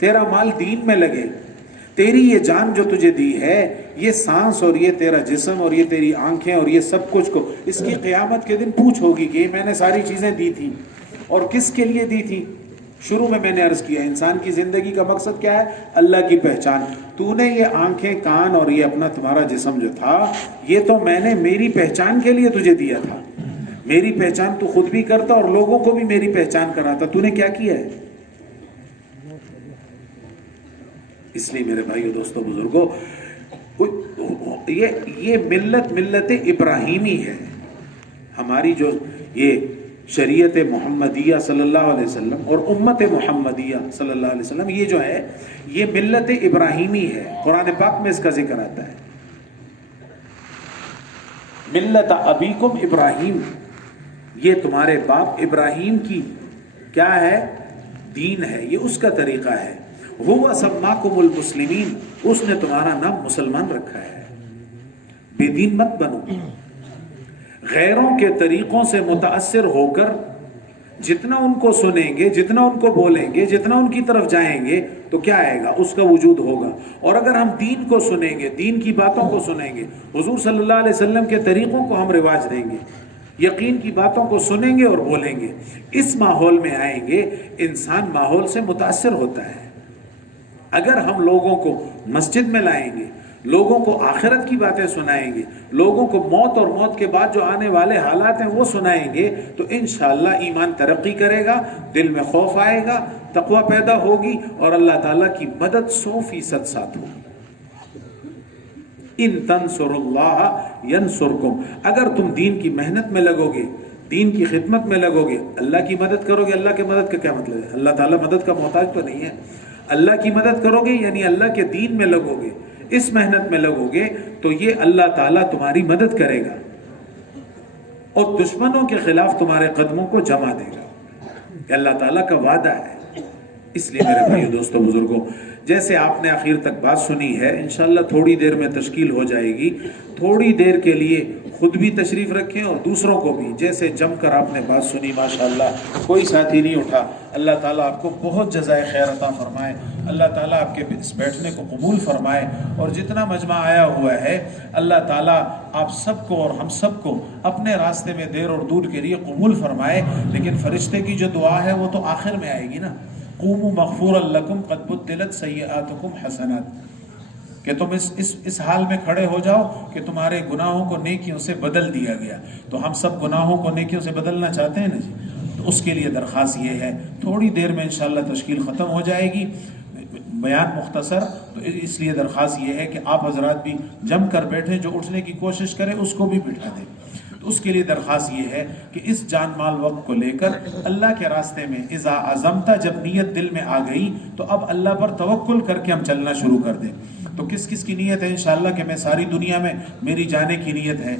تیرا مال دین میں لگے، تیری یہ جان جو تجھے دی ہے، یہ سانس اور یہ تیرا جسم اور یہ تیری آنکھیں اور یہ سب کچھ کو اس کی قیامت کے دن پوچھ ہوگی کہ میں نے ساری چیزیں دی تھی اور کس کے لیے دی تھی۔ شروع میں نے عرض کیا انسان کی زندگی کا مقصد کیا ہے؟ اللہ کی پہچان۔ تو نے یہ آنکھیں، کان اور یہ اپنا تمہارا جسم جو تھا، یہ تو میں نے میری پہچان کے لیے تجھے دیا تھا، میری پہچان تو خود بھی کرتا اور لوگوں کو بھی میری پہچان کراتا، تو نے کیا کیا ہے؟ اس لیے میرے بھائیو دوستو بزرگوں، یہ ملت ابراہیمی ہے ہماری، جو یہ شریعت محمدیہ صلی اللہ علیہ وسلم اور امت محمدیہ صلی اللہ علیہ وسلم، یہ جو ہے یہ ملت ابراہیمی ہے. قرآن پاک میں اس کا ذکر آتا ہے، ملت ابیکم ابراہیم، یہ تمہارے باپ ابراہیم کی کیا ہے؟ دین ہے، یہ اس کا طریقہ ہے. هو سماکم المسلمین، اس نے تمہارا نام مسلمان رکھا ہے. بے دین مت بنو، غیروں کے طریقوں سے متاثر ہو کر جتنا ان کو سنیں گے، جتنا ان کو بولیں گے، جتنا ان کی طرف جائیں گے تو کیا آئے گا؟ اس کا وجود ہوگا. اور اگر ہم دین کو سنیں گے، دین کی باتوں کو سنیں گے، حضور صلی اللہ علیہ وسلم کے طریقوں کو ہم رواج دیں گے، یقین کی باتوں کو سنیں گے اور بولیں گے، اس ماحول میں آئیں گے. انسان ماحول سے متاثر ہوتا ہے. اگر ہم لوگوں کو مسجد میں لائیں گے، لوگوں کو آخرت کی باتیں سنائیں گے، لوگوں کو موت اور موت کے بعد جو آنے والے حالات ہیں وہ سنائیں گے، تو انشاءاللہ ایمان ترقی کرے گا، دل میں خوف آئے گا، تقوی پیدا ہوگی اور اللہ تعالیٰ کی مدد 100% ساتھ ہوگی. ان تنصر اللہ ینصرکم، اگر تم دین کی محنت میں لگو گے، دین کی خدمت میں لگو گے، اللہ کی مدد کرو گے. اللہ کی مدد کا کیا مطلب ہے؟ اللہ تعالیٰ مدد کا محتاج تو نہیں ہے. اللہ کی مدد کرو گے یعنی اللہ کے دین میں لگو گے، اس محنت میں لگو گے تو یہ اللہ تعالیٰ تمہاری مدد کرے گا اور دشمنوں کے خلاف تمہارے قدموں کو جما دے گا. یہ اللہ تعالیٰ کا وعدہ ہے. اس لیے میرے بھائیو دوستو بزرگوں، جیسے آپ نے آخر تک بات سنی ہے، انشاءاللہ تھوڑی دیر میں تشکیل ہو جائے گی. تھوڑی دیر کے لیے خود بھی تشریف رکھیں اور دوسروں کو بھی. جیسے جم کر آپ نے بات سنی، ماشاءاللہ کوئی ساتھی نہیں اٹھا. اللہ تعالیٰ آپ کو بہت جزائے خیر عطا فرمائے. اللہ تعالیٰ آپ کے اس بیٹھنے کو قبول فرمائے. اور جتنا مجمع آیا ہوا ہے، اللہ تعالیٰ آپ سب کو اور ہم سب کو اپنے راستے میں دیر اور دور کے لیے قبول فرمائے. لیکن فرشتے کی جو دعا ہے وہ تو آخر میں آئے گی نا، قوموا مغفورا لکم قد بدلت سیئاتکم حسنات، کہ تم اس حال میں کھڑے ہو جاؤ کہ تمہارے گناہوں کو نیکیوں سے بدل دیا گیا. تو ہم سب گناہوں کو نیکیوں سے بدلنا چاہتے ہیں نا جی. تو اس کے لیے درخواست یہ ہے، تھوڑی دیر میں انشاءاللہ تشکیل ختم ہو جائے گی. بیان مختصر، تو اس لیے درخواست یہ ہے کہ آپ حضرات بھی جم کر بیٹھیں، جو اٹھنے کی کوشش کرے اس کو بھی بٹھا دیں. تو اس کے لیے درخواست یہ ہے کہ اس جان مال وقت کو لے کر اللہ کے راستے میں اذا عزمتا، جب نیت دل میں آ گئی تو اب اللہ پر توکل کر کے ہم چلنا شروع کر دیں. تو کس کس کی نیت ہے انشاءاللہ کہ میں ساری دنیا میں میری جانے کی نیت ہے؟